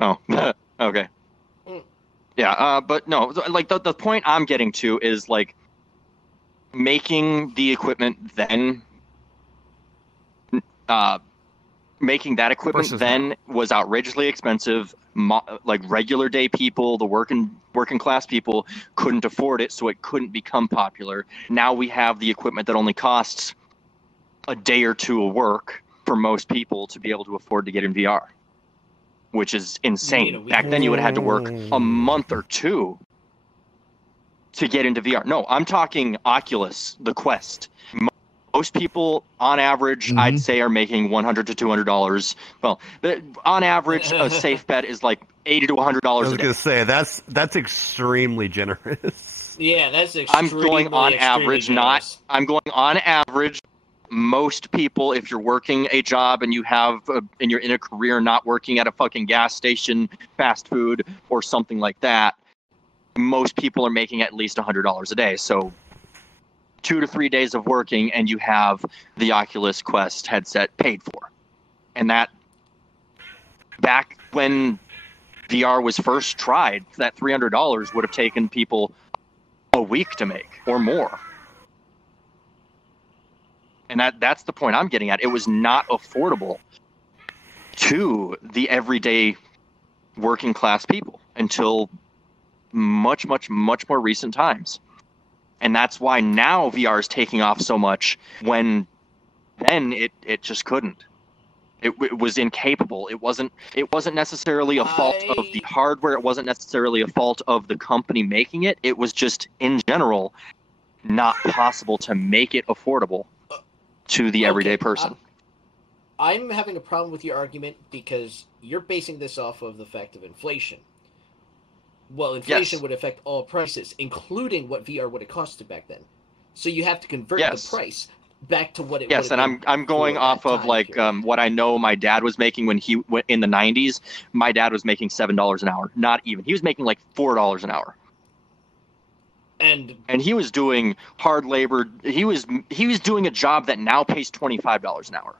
Oh, okay. Yeah, but no, like the point I'm getting to is like making the equipment then, making that equipment Versus then was outrageously expensive. Like regular day people, the working class people couldn't afford it, so it couldn't become popular. Now we have the equipment that only costs a day or two of work for most people to be able to afford to get in VR. Which is insane. Back then, you would have had to work a month or two to get into VR. No, I'm talking Oculus, the Quest. Most people, on average, I'd say are making $100 to $200. Well, on average, a safe bet is like $80 to $100 I was a day. gonna say that's extremely generous. Yeah, that's I'm extremely. going on average, generous. I'm going on average. Most people, if you're working a job and and you're in a career not working at a fucking gas station, fast food, or something like that, most people are making at least $100 a day. So 2 to 3 days of working and you have the Oculus Quest headset paid for. And that, back when VR was first tried, that $300 would have taken people a week to make or more. And that's the point I'm getting at. It was not affordable to the everyday working class people until much, much, much more recent times. And that's why now VR is taking off so much when then it just couldn't. It was incapable. It wasn't necessarily a fault of the hardware. It wasn't necessarily a fault of the company making it. It was just, in general, not possible to make it affordable to the everyday person. I'm having a problem with your argument because you're basing this off of the fact of inflation. Well, inflation would affect all prices, including what VR would have costed back then. So you have to convert the price back to what it would have been. Yes, and I'm going off of like what I know my dad was making when he went in the 90s. My dad was making $7 an hour. Not even. He was making like $4 an hour. And he was doing hard labor. He was doing a job that now pays $25 an hour.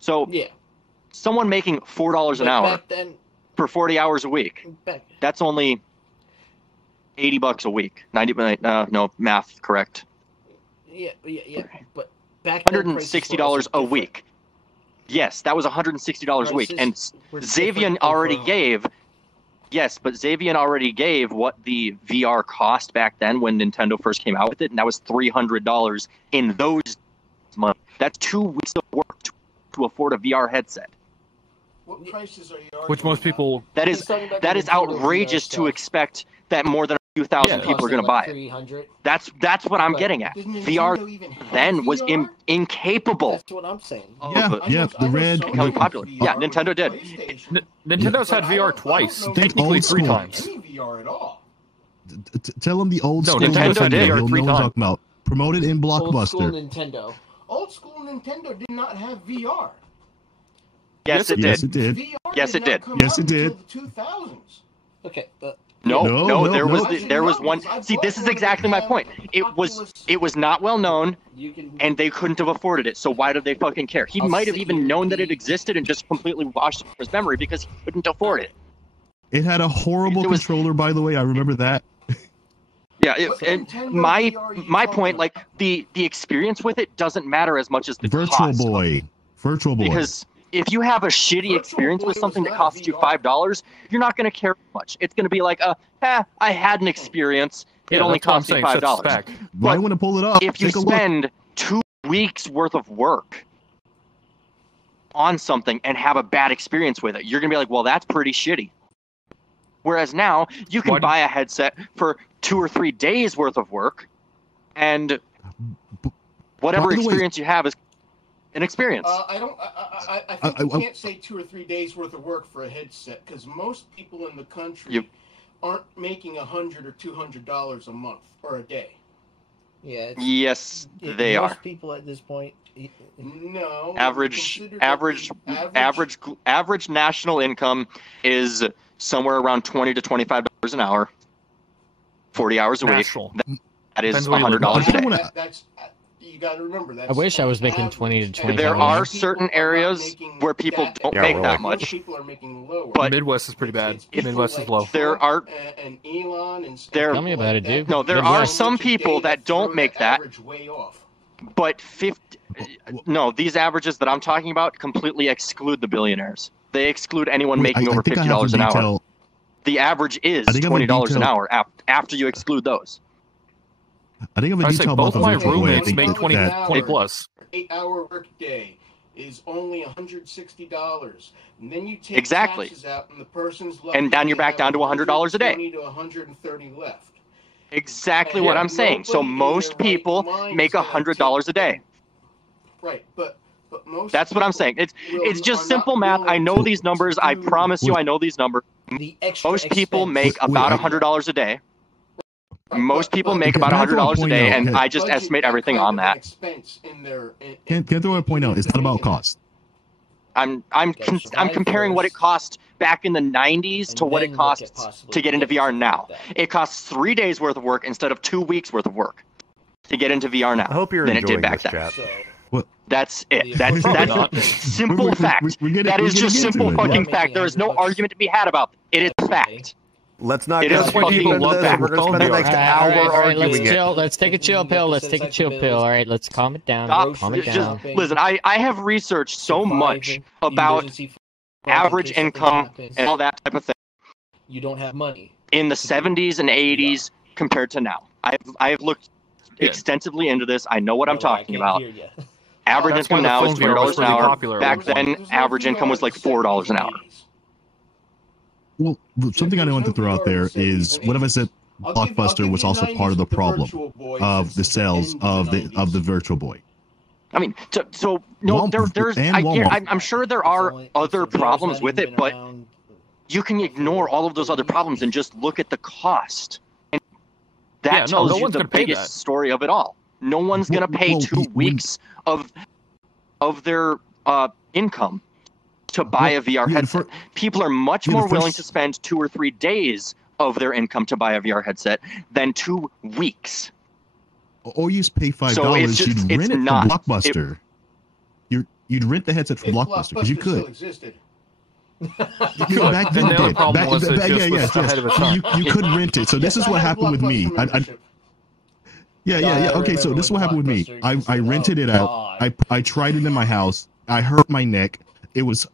So someone making $4 an hour back then, for 40 hours a week, that's only $80 a week. 90, no, math correct. Yeah. But back then, $160 a week. Yes, that was $160 a week. And Xavier already gave. Yes, but Xavier already gave what the VR cost back then when Nintendo first came out with it, and that was $300 in those months. That's 2 weeks of work to afford a VR headset. What prices are you arguing Which most people... That is outrageous to expect that more than a few thousand people are going to buy it. That's what I'm getting at. VR then was incapable. That's what I'm saying. The red becoming popular. Yeah, Nintendo did. Nintendo's had VR twice, technically 3 times. Tell them the old school Nintendo did. You'll know what I'm talking about. Promoted in Old school Blockbuster. Nintendo. Old school Nintendo did not have VR. Yes, it did. Yes, it did. VR Yes, it did. Yes, it did. Until the 2000s. Okay, but No, there no. was one. See, this is exactly my point. It was not well known, and they couldn't have afforded it. So why did they fucking care? He might have even known that it existed and just completely washed it from his memory because he couldn't afford it. It had a horrible controller, by the way. I remember that. Yeah, my point, like the experience with it doesn't matter as much as the Virtual cost. Boy. Because if you have a shitty experience with something that costs you $5, you're not going to care much. It's going to be like, I had an experience. It only cost me $5. Why want to pull it up? If you spend 2 weeks worth of work on something and have a bad experience with it, you're going to be like, well, that's pretty shitty. Whereas now you can buy a headset for 2 or 3 days worth of work and Whatever experience you have is an experience. I think you can't say 2 or 3 days worth of work for a headset because most people in the country aren't making $100 or $200 a month or a day. Yeah. Yes, they are. Most people at this point. No. Average national income is somewhere around $20 to $25 an hour, 40 hours a week. That is $100 a day. That's you got to remember that. I wish I was making 20 to 25. There are certain areas where people don't make that much. People are making lower. But Midwest is pretty bad. Midwest is low. There are. And Elon and Tell me about it, dude. No, there are some people that don't make that. But no, these averages that I'm talking about completely exclude the billionaires. They exclude anyone making over $50 an hour. The average is $20 an hour after you exclude those. I think I'm a detail both my Virtual Boy. roommates make 20 plus. 8-hour workday is only $160, and then you take taxes out, and the person's left. And then you're back down to $100 a day. $120 to $130 left. Exactly what I'm saying. So most people make $100 a day. Right, but most. That's what I'm saying. It's just simple math. I know these numbers. I promise you, I know these numbers. Most people make about $100 a day. Most people make about $100 a day, and I just estimate everything on that. Can I throw a point out? It's not about cost. I'm comparing what it cost back in the 90s to what it costs to get into VR now. It costs 3 days worth of work instead of 2 weeks worth of work to get into VR now. I hope you're enjoying this, chat. That's it. That's simple fact. That is just simple fucking fact. There is no argument to be had about it. It is fact. Let's not get into this. We're going to spend the next hour arguing it. Let's take a chill pill. Let's take a chill pill. All right, let's calm it down. Calm it down. Listen, I have researched so much about average income and all that type of thing. You don't have money. In the 70s and 80s compared to now. I've looked extensively into this. I know what I'm talking about. Average income now is $20 an hour. Back then, average income was like $4 an hour. Well, something I want to throw out there is, what if I said Blockbuster was also part of the problem of the sales of the Virtual Boy? I mean, I'm sure there are other problems with it, but you can ignore all of those other problems and just look at the cost. And that tells you the biggest story of it all. No one's going to pay 2 weeks of their income to buy a VR headset. People are much more willing to spend 2 or 3 days of their income to buy a VR headset than 2 weeks. Or you pay $5, you'd rent it from Blockbuster. You'd rent the headset from Blockbuster because you could. Back then, you could rent it. So this is what happened with me. Okay, so this is what happened with me. I rented it out. I tried it in my house. I hurt my neck. It was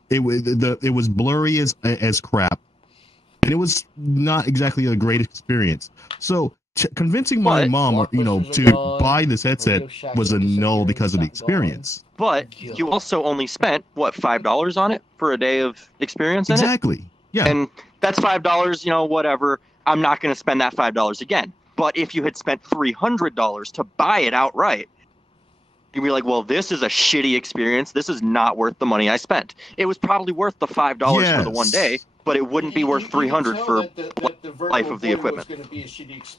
blurry as crap, and it was not exactly a great experience. So convincing my mom, to buy this headset was a no because of the experience. But you also only spent what, $5 on it for a day of experience in it? Exactly. Yeah. And that's $5. Whatever. I'm not going to spend that $5 again. But if you had spent $300 to buy it outright, you'd be like, well, this is a shitty experience. This is not worth the money I spent. It was probably worth the $5 for the 1 day, but it wouldn't be worth $300 for the life of the equipment.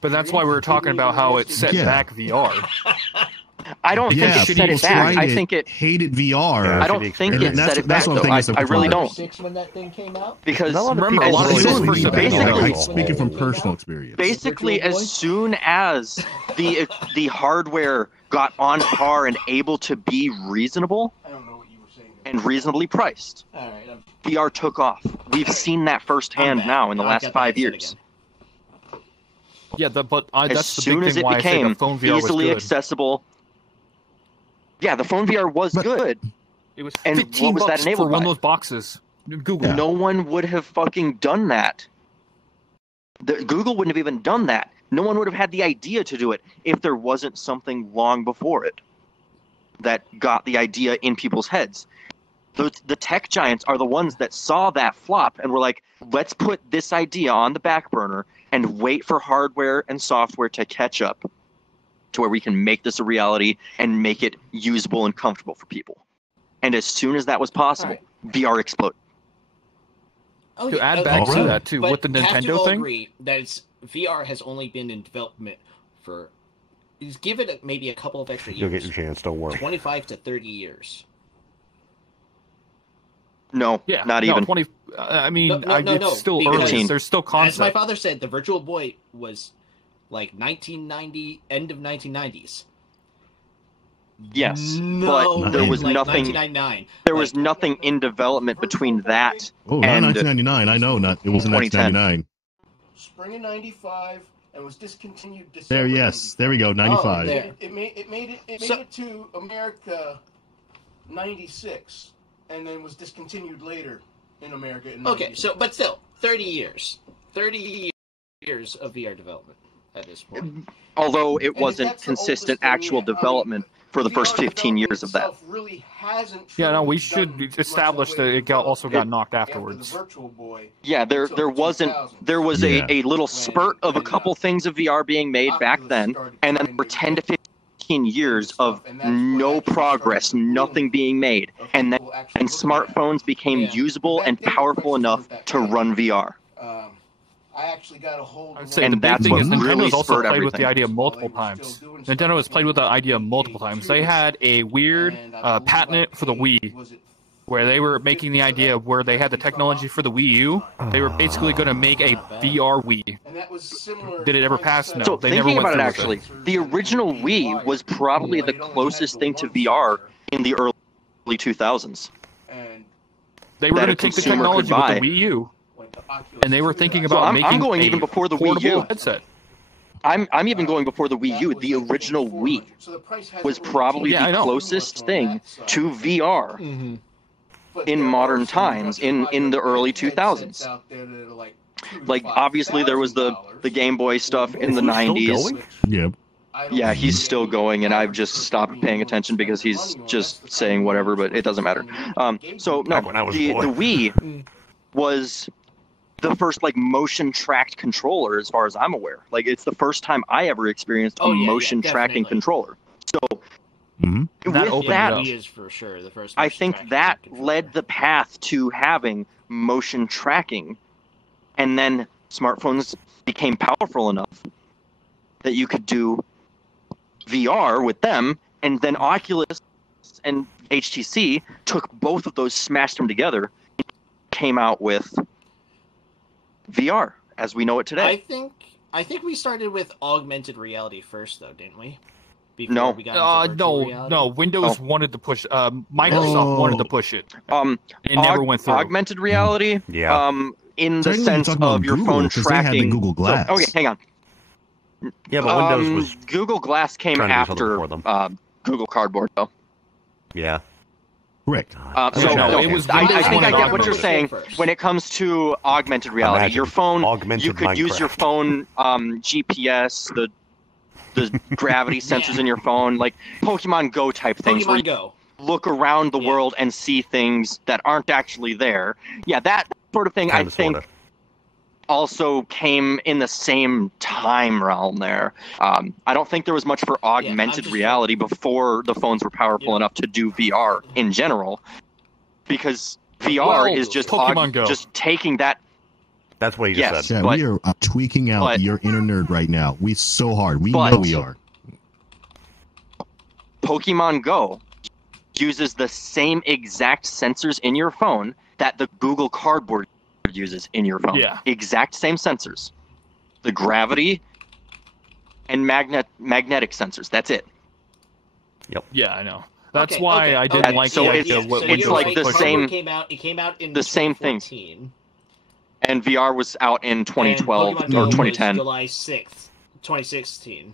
But that's why we were talking about how it set back VR. I don't think it set it back. I think it hated VR. I don't think it set it back, though. I really don't. When that thing came out? Because remember, a lot of people basically speaking from personal experience. Basically, as soon as the hardware got on par and able to be reasonable and reasonably priced, VR took off. We've seen that firsthand now in the last 5 years. Yeah, but that's the soon big as thing it why I became say the phone VR easily was good. accessible. Yeah, the phone VR was good. It was and $15 what was that enabled for one by? of those boxes. Google. No one would have fucking done that. Google wouldn't have even done that. No one would have had the idea to do it if there wasn't something long before it that got the idea in people's heads. The tech giants are the ones that saw that flop and were like, let's put this idea on the back burner and wait for hardware and software to catch up. to where we can make this a reality and make it usable and comfortable for people. And as soon as that was possible, VR exploded. Oh, To add back to that too, but with the have to Nintendo all thing, agree that VR has only been in development for, give it maybe a couple of extra years. You'll get your chance, don't worry. 25 to 30 years. No, not even 20. I mean, No, it's still early. There's still concept. As my father said, the Virtual Boy was like 1990, end of 1990s. Yes, No, but there was like nothing. 1999. There was nothing in development between that Oh, not and 1999. I know, it wasn't 1999. Spring of '95, and was discontinued. There, yes, there we go, 95. It made it to America '96, and then was discontinued later in America. Okay, but still, 30 years. 30 years of VR development at this point. Although it wasn't consistent actual development for the first 15 years of that. Really hasn't Yeah, no, we should establish that it also got knocked afterwards. Yeah, there was a little spurt of a couple things of VR being made back then, and then there were 10 to 15 years of no progress, nothing being made, and then smartphones became usable and powerful enough to run VR. I actually got a hold of The big thing is Nintendo's also played with the idea multiple times. Nintendo has played with the idea multiple times. They had a weird patent for the Wii, where they were making the idea of where they had the technology for the Wii U. They were basically going to make a VR Wii. Did it ever pass? No. So they never thinking went about it, through actually, the original Wii was probably the closest thing to VR in the early 2000s. They were going to take the technology with the Wii U. And they were thinking about making I'm going even before the Wii U headset. I'm even going before the Wii U. The original Wii was probably the closest thing to VR in modern times in the early 2000s. Like, obviously there was the Game Boy stuff in the 90s. Yeah. Yeah, he's still going, and I've just stopped paying attention because he's just saying whatever, but it doesn't matter. So no, the Wii was the first motion tracked controller, as far as I'm aware. Like, it's the first time I ever experienced a motion tracking controller. So with that, is for sure the first. I think that led the path to having motion tracking, and then smartphones became powerful enough that you could do VR with them, and then Oculus and HTC took both of those, smashed them together, and came out with VR as we know it today. I think we started with augmented reality first, though, didn't we? No. We got into no. Windows wanted to push. Microsoft wanted to push it. It never went through. Augmented reality. In the sense of your phone tracking. They had the Google Glass. Okay, hang on. Yeah, but Windows was Google Glass came after Google Cardboard, though. Yeah. Correct. I think I get what you're saying. When it comes to augmented reality, your phone, you could use your phone GPS, the gravity sensors in your phone, like Pokemon Go type things. Pokemon Go. Look around the world and see things that aren't actually there. Yeah, that sort of thing, I think, also came in the same time realm there. I don't think there was much for augmented reality before the phones were powerful enough to do VR in general, because VR is just Pokemon Go. Just taking that. That's what you just said. Yeah, we are tweaking out your inner nerd right now. We so hard. We know we are. Pokemon Go uses the same exact sensors in your phone that the Google Cardboard uses in your phone. Yeah. Exact same sensors. The gravity and magnetic sensors. That's it. Yep. Yeah, I know. That's why I didn't like the idea of what it's like the same. It came out in the same thing. And VR was out in 2012 or 2010. July 6th, 2016.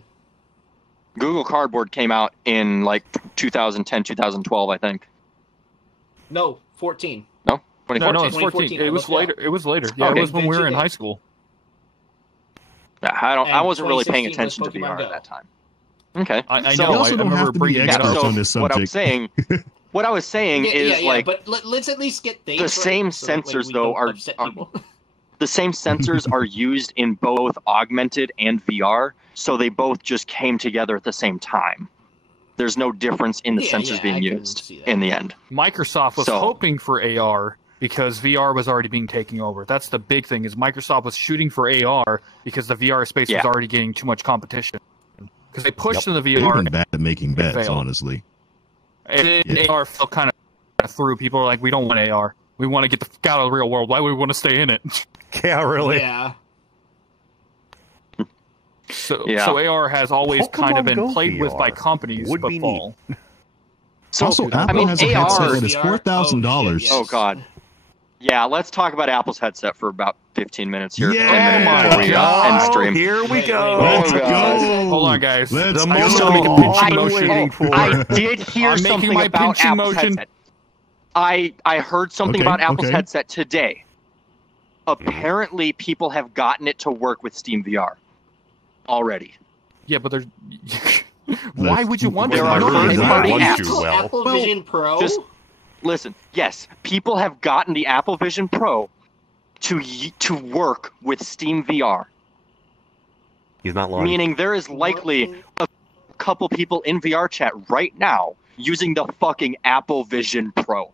Google Cardboard came out in 2010, 2012, I think. No, 14. No, 2014. No, it's 14. It was later. It was later. Yeah, it was when we were in high school. Yeah, I wasn't really paying attention to VR at that time. Okay. I know. I remember bringing it up. On this subject. What I was saying is but let's at least get the same sensors though are The same sensors are used in both augmented and VR, so they both just came together at the same time. There's no difference in the sensors being used in the end. Microsoft was hoping for AR because VR was already being taken over. That's the big thing, is Microsoft was shooting for AR because the VR space was already getting too much competition. Because they pushed in the VR. They've been bad at making bets, honestly. And then AR fell kind of through. People are like, we don't want AR. We want to get the fuck out of the real world. Why would we want to stay in it? Yeah, really. Yeah. So AR has always kind of been played with by companies, but fall. So also, Apple has a headset that is $4,000. Oh god. Yeah, let's talk about Apple's headset for about 15 minutes here. Yeah, before we end stream. Here we go. Let's go. Hold on, guys. Let's I did hear something about Apple's headset. I heard something about Apple's headset today. Apparently, people have gotten it to work with Steam VR already. Yeah, but there's. Why would you want there are third-party apps? Apple Vision Pro. Just listen. Yes, people have gotten the Apple Vision Pro to work with Steam VR. He's not lying. Meaning there is likely a couple people in VR chat right now using the fucking Apple Vision Pro,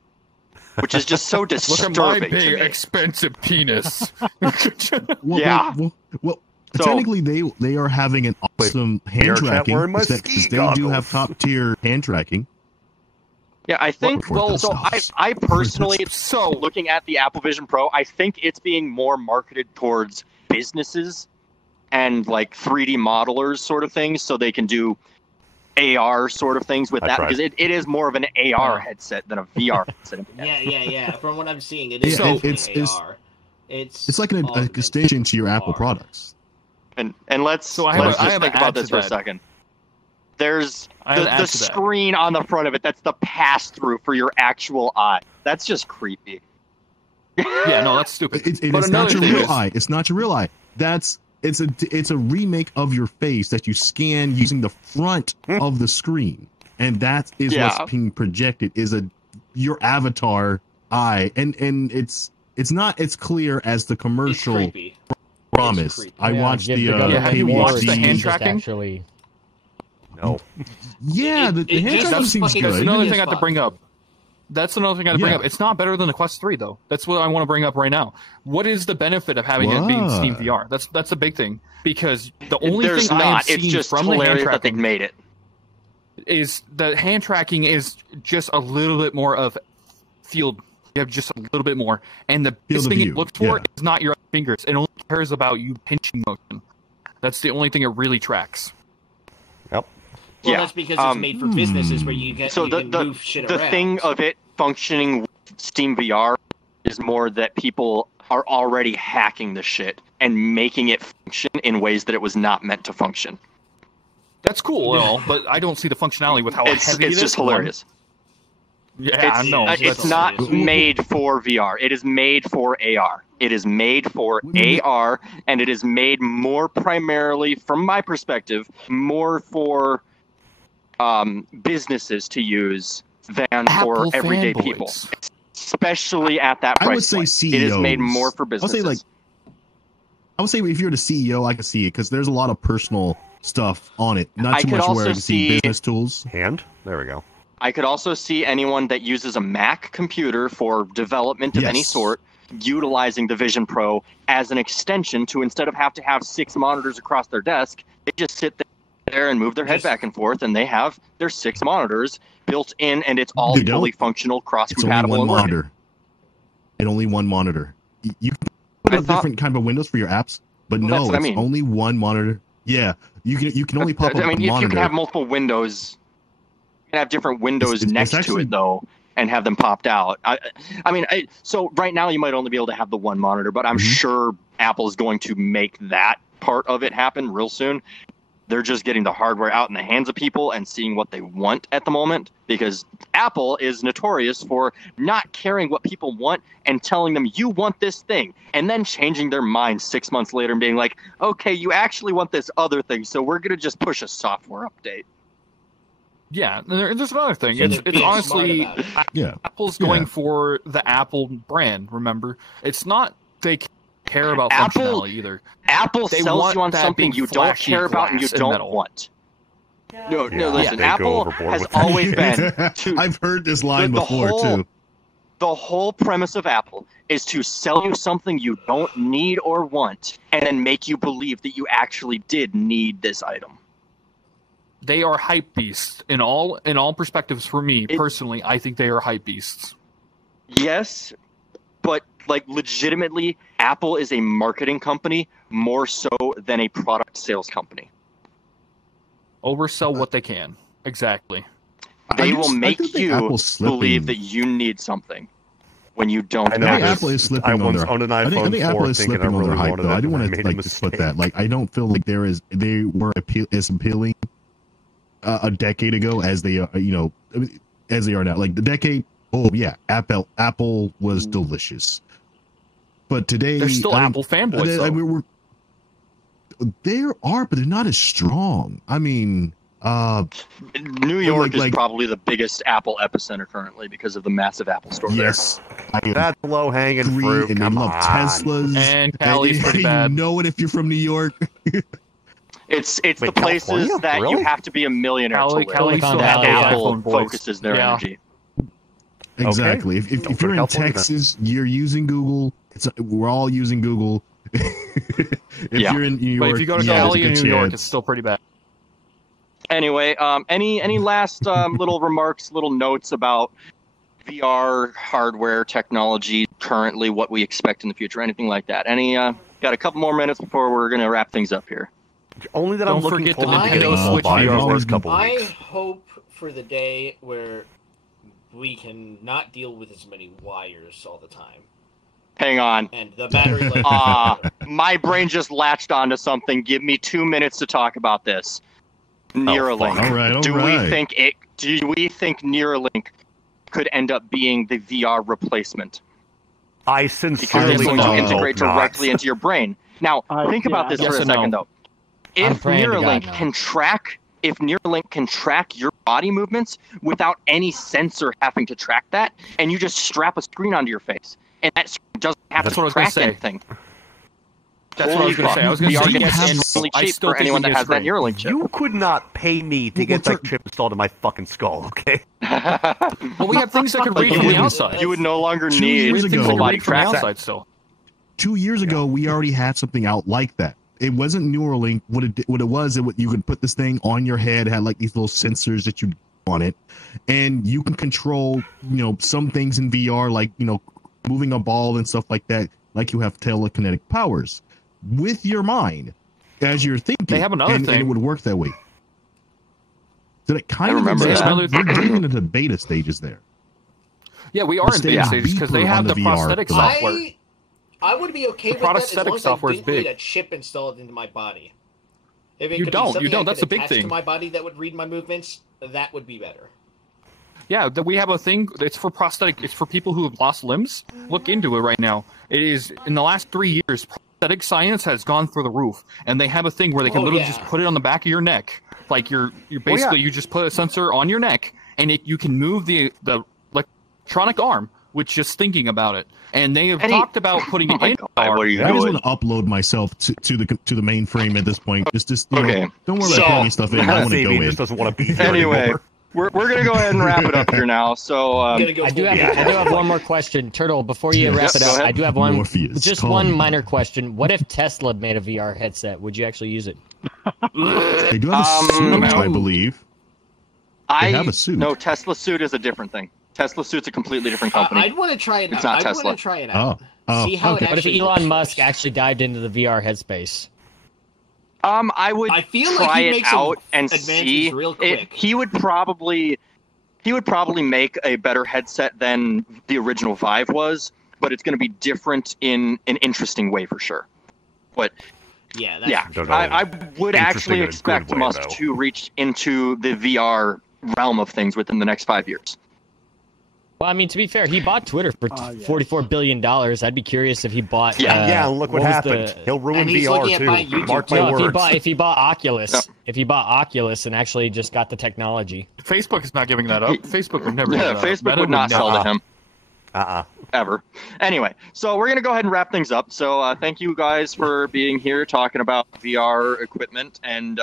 which is just so disturbing. Look at my big, expensive penis. Well, technically, they are having an awesome hand tracking because they do have top tier hand tracking. Yeah, I think. Well, so I personally, looking at the Apple Vision Pro, I think it's being more marketed towards businesses and like 3D modelers sort of things, so they can do AR sort of things with that, because it is more of an AR headset than a VR headset. Yeah. From what I'm seeing, it is AR. It's like an extension to your Apple products. And let's just think about this for a second. There's the screen on the front of it. That's the pass-through for your actual eye. That's just creepy. Yeah, no, that's stupid. It's not your real eye. It's not your real eye. It's a remake of your face that you scan using the front of the screen, and that is what's being projected is your avatar eye, and it's not as clear as the commercial promise. I watched the have you watched the hand tracking? Actually, no. Yeah, the hand tracking seems good. That's another thing I have to bring up. It's not better than the Quest 3, though. That's what I want to bring up right now. What is the benefit of having it being Steam VR? That's a big thing, because the only thing I have seen from the hand tracking made it is the hand tracking is just a little bit more of field. You have just a little bit more, and the biggest thing it looks for is not your fingers. It only cares about you pinching motion. That's the only thing it really tracks. Yep. Well, that's because it's made for businesses where you can move shit around. The thing of it functioning with Steam VR is more that people are already hacking the shit and making it function in ways that it was not meant to function. That's cool and all, but I don't see the functionality with how heavy it is. It's just hilarious. Yeah, no. It's not made for VR. It is made for AR. It is made for AR, and it is made more primarily, from my perspective, more for businesses to use than for everyday people, especially at that price I would say point. CEOs. It is made more for businesses. I would say if you're the CEO, I can see it because there's a lot of personal stuff on it. Not too much where you can see business tools. There we go. I could also see anyone that uses a Mac computer for development of any sort utilizing the Vision Pro as an extension to, instead of have to have 6 monitors across their desk, they just sit there and move their head back and forth, and they have their 6 monitors built in, and it's all fully functional, cross-compatible. It's only one monitor. And only one monitor. You can put up different kind of windows for your apps, but no, it's only one monitor. Yeah, you can only pop up one monitor. You can have multiple windows. You can have different windows next to it, though, and have them popped out. So right now you might only be able to have the one monitor, but I'm sure Apple is going to make that part of it happen real soon. They're just getting the hardware out in the hands of people and seeing what they want at the moment, because Apple is notorious for not caring what people want and telling them you want this thing, and then changing their mind 6 months later and being like, okay, you actually want this other thing, so we're going to just push a software update. Yeah, there's another thing. So it's honestly, Apple's going for the Apple brand, remember? It's not they care about functionality either. Apple They sells want you on that something big you don't flashy care about and you glass and don't metal. want. No, Yeah, listen. they go Apple overboard has with that always shit. been. I've heard this line the before whole- too. The whole premise of Apple is to sell you something you don't need or want, and then make you believe that you actually did need this item. They are hype beasts in all perspectives. For me personally, I think they are hype beasts. Yes, but like legitimately, Apple is a marketing company more so than a product sales company. Oversell what they can. Exactly. They I will just- I make do think you Apple's slipping. believe that you need something when you don't. I know I think this- Apple is slipping I on once their. owned an I think iPhone 4 Apple is thinking slipping I on their really hype wanted though. it, I do and want I to made a like just put mistake. that. Like I don't feel like they were as appealing a decade ago as they are. As they are now. Like the decade. Oh yeah, Apple was delicious. But today, There's still I mean, Apple fanboys, though. there are, but they're not as strong. I mean, New York is like- probably the biggest Apple epicenter currently because of the massive Apple store yes, That's low hanging agree, fruit. and they Come love on. Teslas. And Cali's pretty you bad. know it if you're from New York. there. It's Wait, the places California? that Really? you have to be a millionaire Cali to live. still Silicon has Valley, those Apple iPhone boys. focuses their Yeah. energy. Exactly. If Go you're in California, then. Texas, you're using Google. We're all using Google. If Yeah. you're in New York, But if you go to yeah, there's a Cali and good New York, chance. it's still pretty bad. Anyway, any last little remarks, little notes about VR hardware technology currently, what we expect in the future, anything like that? Got a couple more minutes before we're gonna wrap things up here. Only that Don't I'm looking forget the forward to Nintendo getting Switch by VR the first couple I weeks. hope for the day where we can not deal with as many wires all the time. Hang on. And the battery life. My brain just latched onto something. Give me 2 minutes to talk about this. Neuralink. fuck. All right, all Do right. we think Neuralink could end up being the VR replacement? I Because sincerely it's going to hope integrate not. directly into your brain. Now, think about this Yes for a and no. second, though. I'm If praying to God Neuralink no. can track your body movements without any sensor having to track that, and you just strap a screen onto your face, and that screen doesn't have That's to what I was gonna track say. anything. That's what I was going to say. I was going to VR say gets yes and extremely no. I cheap still for think anyone we that has that disagree. Neuralink chip. You could not pay me to get that chip installed in my fucking skull, okay? Well, we have things that could read from the outside. You would no longer 2 need years We have things ago, that full could body read from the tracking. outside still. 2 years ago, we already had something out like that. It wasn't Neuralink. What it was, you could put this thing on your head, had like these little sensors that you on it, and you can control, some things in VR, like, moving a ball and stuff like that, like you have telekinetic powers with your mind as you're thinking. They have another and thing. it would work that way. So that kind I of remember exists. that. We're getting into the beta stages there. Yeah, we are in beta Yeah. stages because they Beeper have on the the VR prosthetic for that. software. I would be okay with that as prosthetic long as I software is didn't need big. a chip installed into my body. If it You could be don't, something I that's could the big attach thing. to my body that would read my movements, that would be better. Yeah, we have a thing. It's for prosthetic. It's for people who have lost limbs. Look into it right now. It is in the last 3 years, prosthetic science has gone through the roof, and they have a thing where they can literally just put it on the back of your neck. Like you're basically you just put a sensor on your neck, and you can move the electronic arm with just thinking about it. And they have talked about putting it in. What are you I just doing? want to upload myself to the mainframe at this point. Just Okay. don't worry So- about plugging stuff in. I want to Saving go in. just doesn't want to be here Anyway, anymore. we're gonna go ahead and wrap it up here now. So I do have one more question, Turtle. Before you wrap it go up, ahead. I do have one. Morpheus, Just call one me. minor question. What if Tesla made a VR headset? Would you actually use it? They do have a suit, I believe. They have a suit. No, Tesla suit is a different thing. Tesla suit's a completely different company. I'd want to try it It's out. not I'd Tesla. want to try it out. Oh, See how okay. it What if actually Elon works Musk first. actually dived into the VR headspace? I would I feel like try he'd it make some out and advances see. real quick. He would probably make a better headset than the original Vive was, but it's going to be different in an interesting way for sure. But Yeah, that's yeah, for sure. I would Interesting actually in a good expect way, Musk though. to reach into the VR realm of things within the next 5 years. Well, I mean, to be fair, he bought Twitter for $44 billion. I'd be curious if he bought. Yeah, look what was happened. the- He'll ruin And he's VR looking at buying too. YouTube Mark too. my No, words. if he bought Oculus, if he bought Oculus and actually just got the technology. Facebook is not giving that up. Facebook would never. Yeah, give that up. Facebook Meta would not sell never. to him. Ever. Anyway, so we're going to go ahead and wrap things up. So thank you guys for being here talking about VR equipment and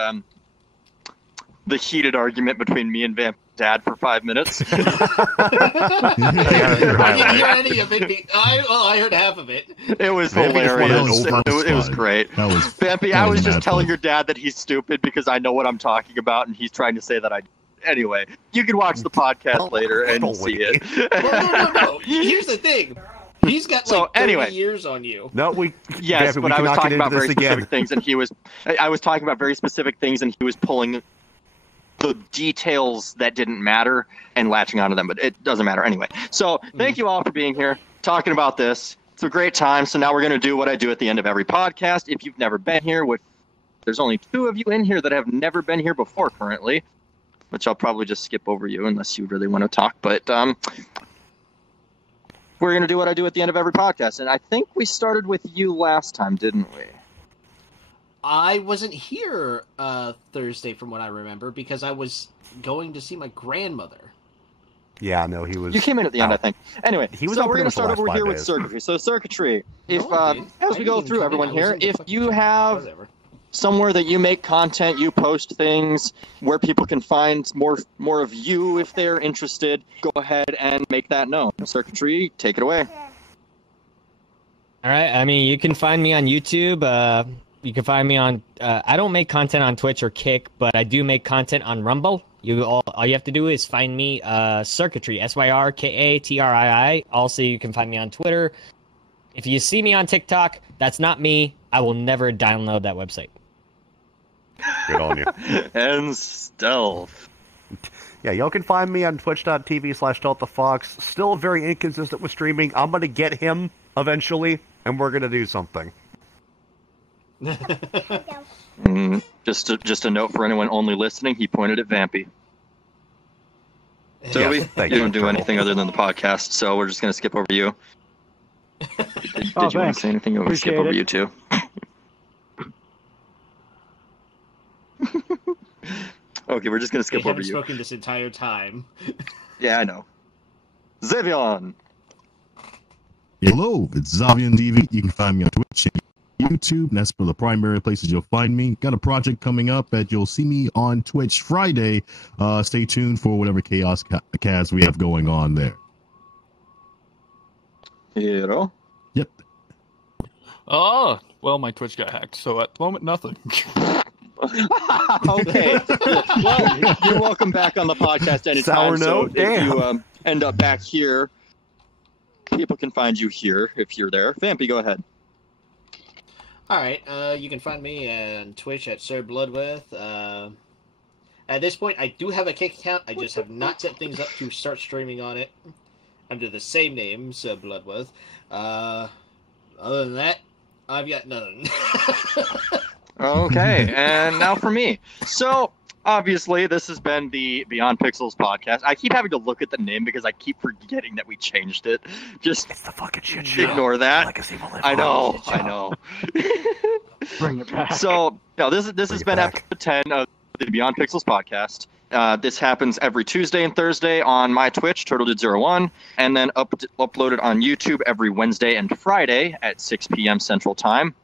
the heated argument between me and Vamp's dad for 5 minutes. I didn't hear any of it. I heard half of it. It was hilarious. It was great. Vampy, I was just telling your dad that he's stupid because I know what I'm talking about, and he's trying to say that I... Anyway, you can watch the podcast later and see it. No. Here's the thing. He's got like 30 years on you. No, Yes, Vampy, but I was talking about very specific things, and I was talking about very specific things, and he was pulling the details that didn't matter and latching onto them, but it doesn't matter anyway. So thank you all for being here, talking about this. It's a great time. So now we're going to do what I do at the end of every podcast. If you've never been here, there's only 2 of you in here that have never been here before currently, which I'll probably just skip over you unless you really want to talk. But we're going to do what I do at the end of every podcast. And I think we started with you last time, didn't we? I wasn't here Thursday, from what I remember, because I was going to see my grandmother. Yeah, no, he was... You came in at the end, I think. Anyway, he was so we're going to start over here with circuitry. So circuitry, as we go through everyone here, if you have somewhere that you make content, you post things where people can find more of you if they're interested, go ahead and make that known. Circuitry, take it away. All right. I mean, you can find me on YouTube. You can find me on... I don't make content on Twitch or Kick, but I do make content on Rumble. All you have to do is find me Circuitry, SYRKATRII. Also, you can find me on Twitter. If you see me on TikTok, that's not me. I will never download that website. Good on you. And stealth. Yeah, y'all can find me on twitch.tv/DeltaFox. Still very inconsistent with streaming. I'm going to get him eventually, and we're going to do something. Just a note for anyone only listening, he pointed at Vampy. Toby, you don't do anything other than the podcast, so we're just going to skip over you. Did you want to say anything? We'll skip over you too. Okay, we're just going to skip over you. I haven't spoken this entire time. Yeah, I know. Xavion! Hello, it's Xavion TV. You can find me on Twitch and YouTube, and that's for the primary places you'll find me. Got a project coming up that you'll see me on Twitch Friday. Stay tuned for whatever Chaos Cast we have going on there. Hero? Yep. Oh, well, my Twitch got hacked, so at the moment, nothing. Okay. Well, you're welcome back on the podcast anytime. Sournote? So if you end up back here, people can find you here if you're there. Vampy, go ahead. All right. You can find me on Twitch at Sir Bloodworth. At this point, I do have a Kick account. I just have not set things up to start streaming on it under the same name, Sir Bloodworth. Other than that, I've got nothing. Okay, and now for me. So, obviously, this has been the Beyond Pixels podcast. I keep having to look at the name because I keep forgetting that we changed it. Just it's the fucking shit show. Ignore that. Legacy will live I know, on. I know. Bring it back. So, no, this has been episode 10 of the Beyond Pixels podcast. This happens every Tuesday and Thursday on my Twitch, TurtleDude01, and then uploaded on YouTube every Wednesday and Friday at 6 p.m. Central Time.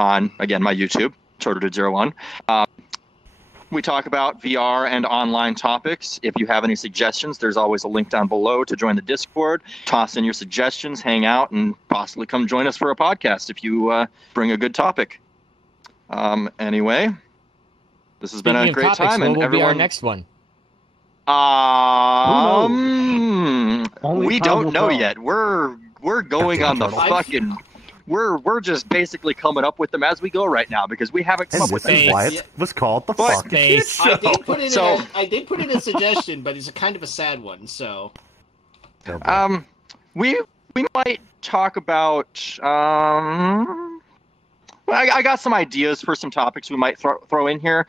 On, again, my YouTube, TurtleDude01. We talk about VR and online topics. If you have any suggestions, there's always a link down below to join the Discord. Toss in your suggestions, hang out, and possibly come join us for a podcast if you bring a good topic. Anyway, this has been a great time. What and will everyone... be our next one? We don't know yet. We're going on the fucking... We're just basically coming up with them as we go right now because we haven't come up with them. This is why it was called the fucking shit show. I did put in a suggestion, but it's a kind of a sad one. So, we might talk about. I got some ideas for some topics we might throw in here.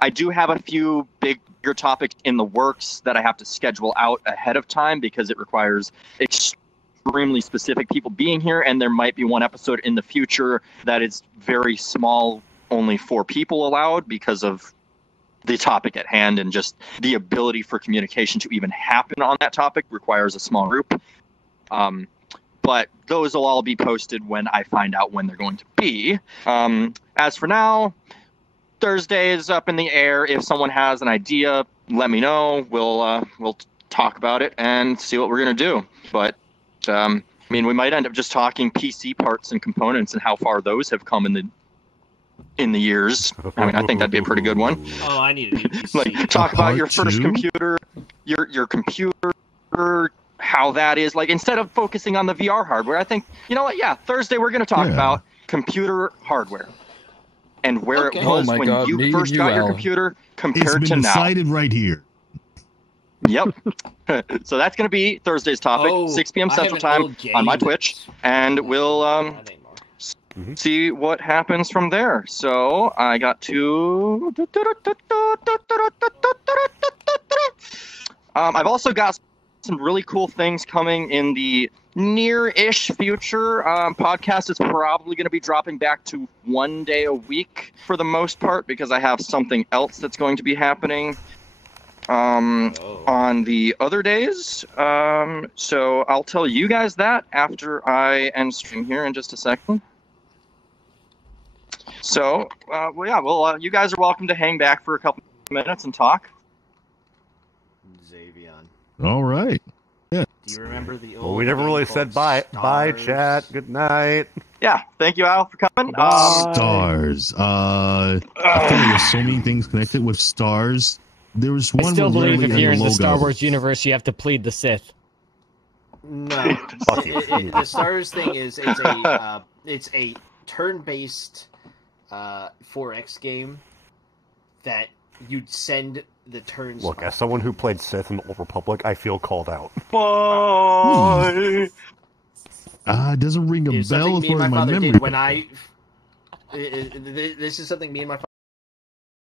I do have a few bigger topics in the works that I have to schedule out ahead of time because it requires extremely specific people being here, and there might be one episode in the future that is very small, only 4 people allowed because of the topic at hand, and just the ability for communication to even happen on that topic requires a small group. But those will all be posted when I find out when they're going to be. As for now, Thursday is up in the air. If someone has an idea, let me know. We'll talk about it and see what we're gonna do. But I mean, we might end up just talking PC parts and components and how far those have come in the years. I mean, I think that'd be a pretty good one. Oh, I need a new PC. Like, talk about your first computer, your computer, how that is. Like, instead of focusing on the VR hardware, I think, you know what? Yeah, Thursday we're gonna talk about computer hardware and where it was when you first got your computer compared to now. It's been decided right here. Yep. So that's going to be Thursday's topic, 6 p.m. Central Time on my Twitch, and we'll see what happens from there. So I got to... I've also got some really cool things coming in the near-ish future. Podcast is probably going to be dropping back to 1 day a week for the most part, because I have something else that's going to be happening on the other days. So I'll tell you guys that after I end stream here in just a second. So, you guys are welcome to hang back for a couple minutes and talk. Xavion. All right. Yeah. Do you remember the old? Well, we never really said bye. Stars? Bye, chat. Good night. Yeah. Thank you, Al, for coming. Stars. I thought there were so many things connected with stars. There was one. I still believe if you're in the logo. Star Wars universe, you have to plead the Sith. No, the Stars thing is it's a turn-based 4X game that you'd send the turns. Look, as someone who played Sith in the Old Republic, I feel called out. Bye. It doesn't ring a bell me and for my my father memory. did when I. This is something me and my father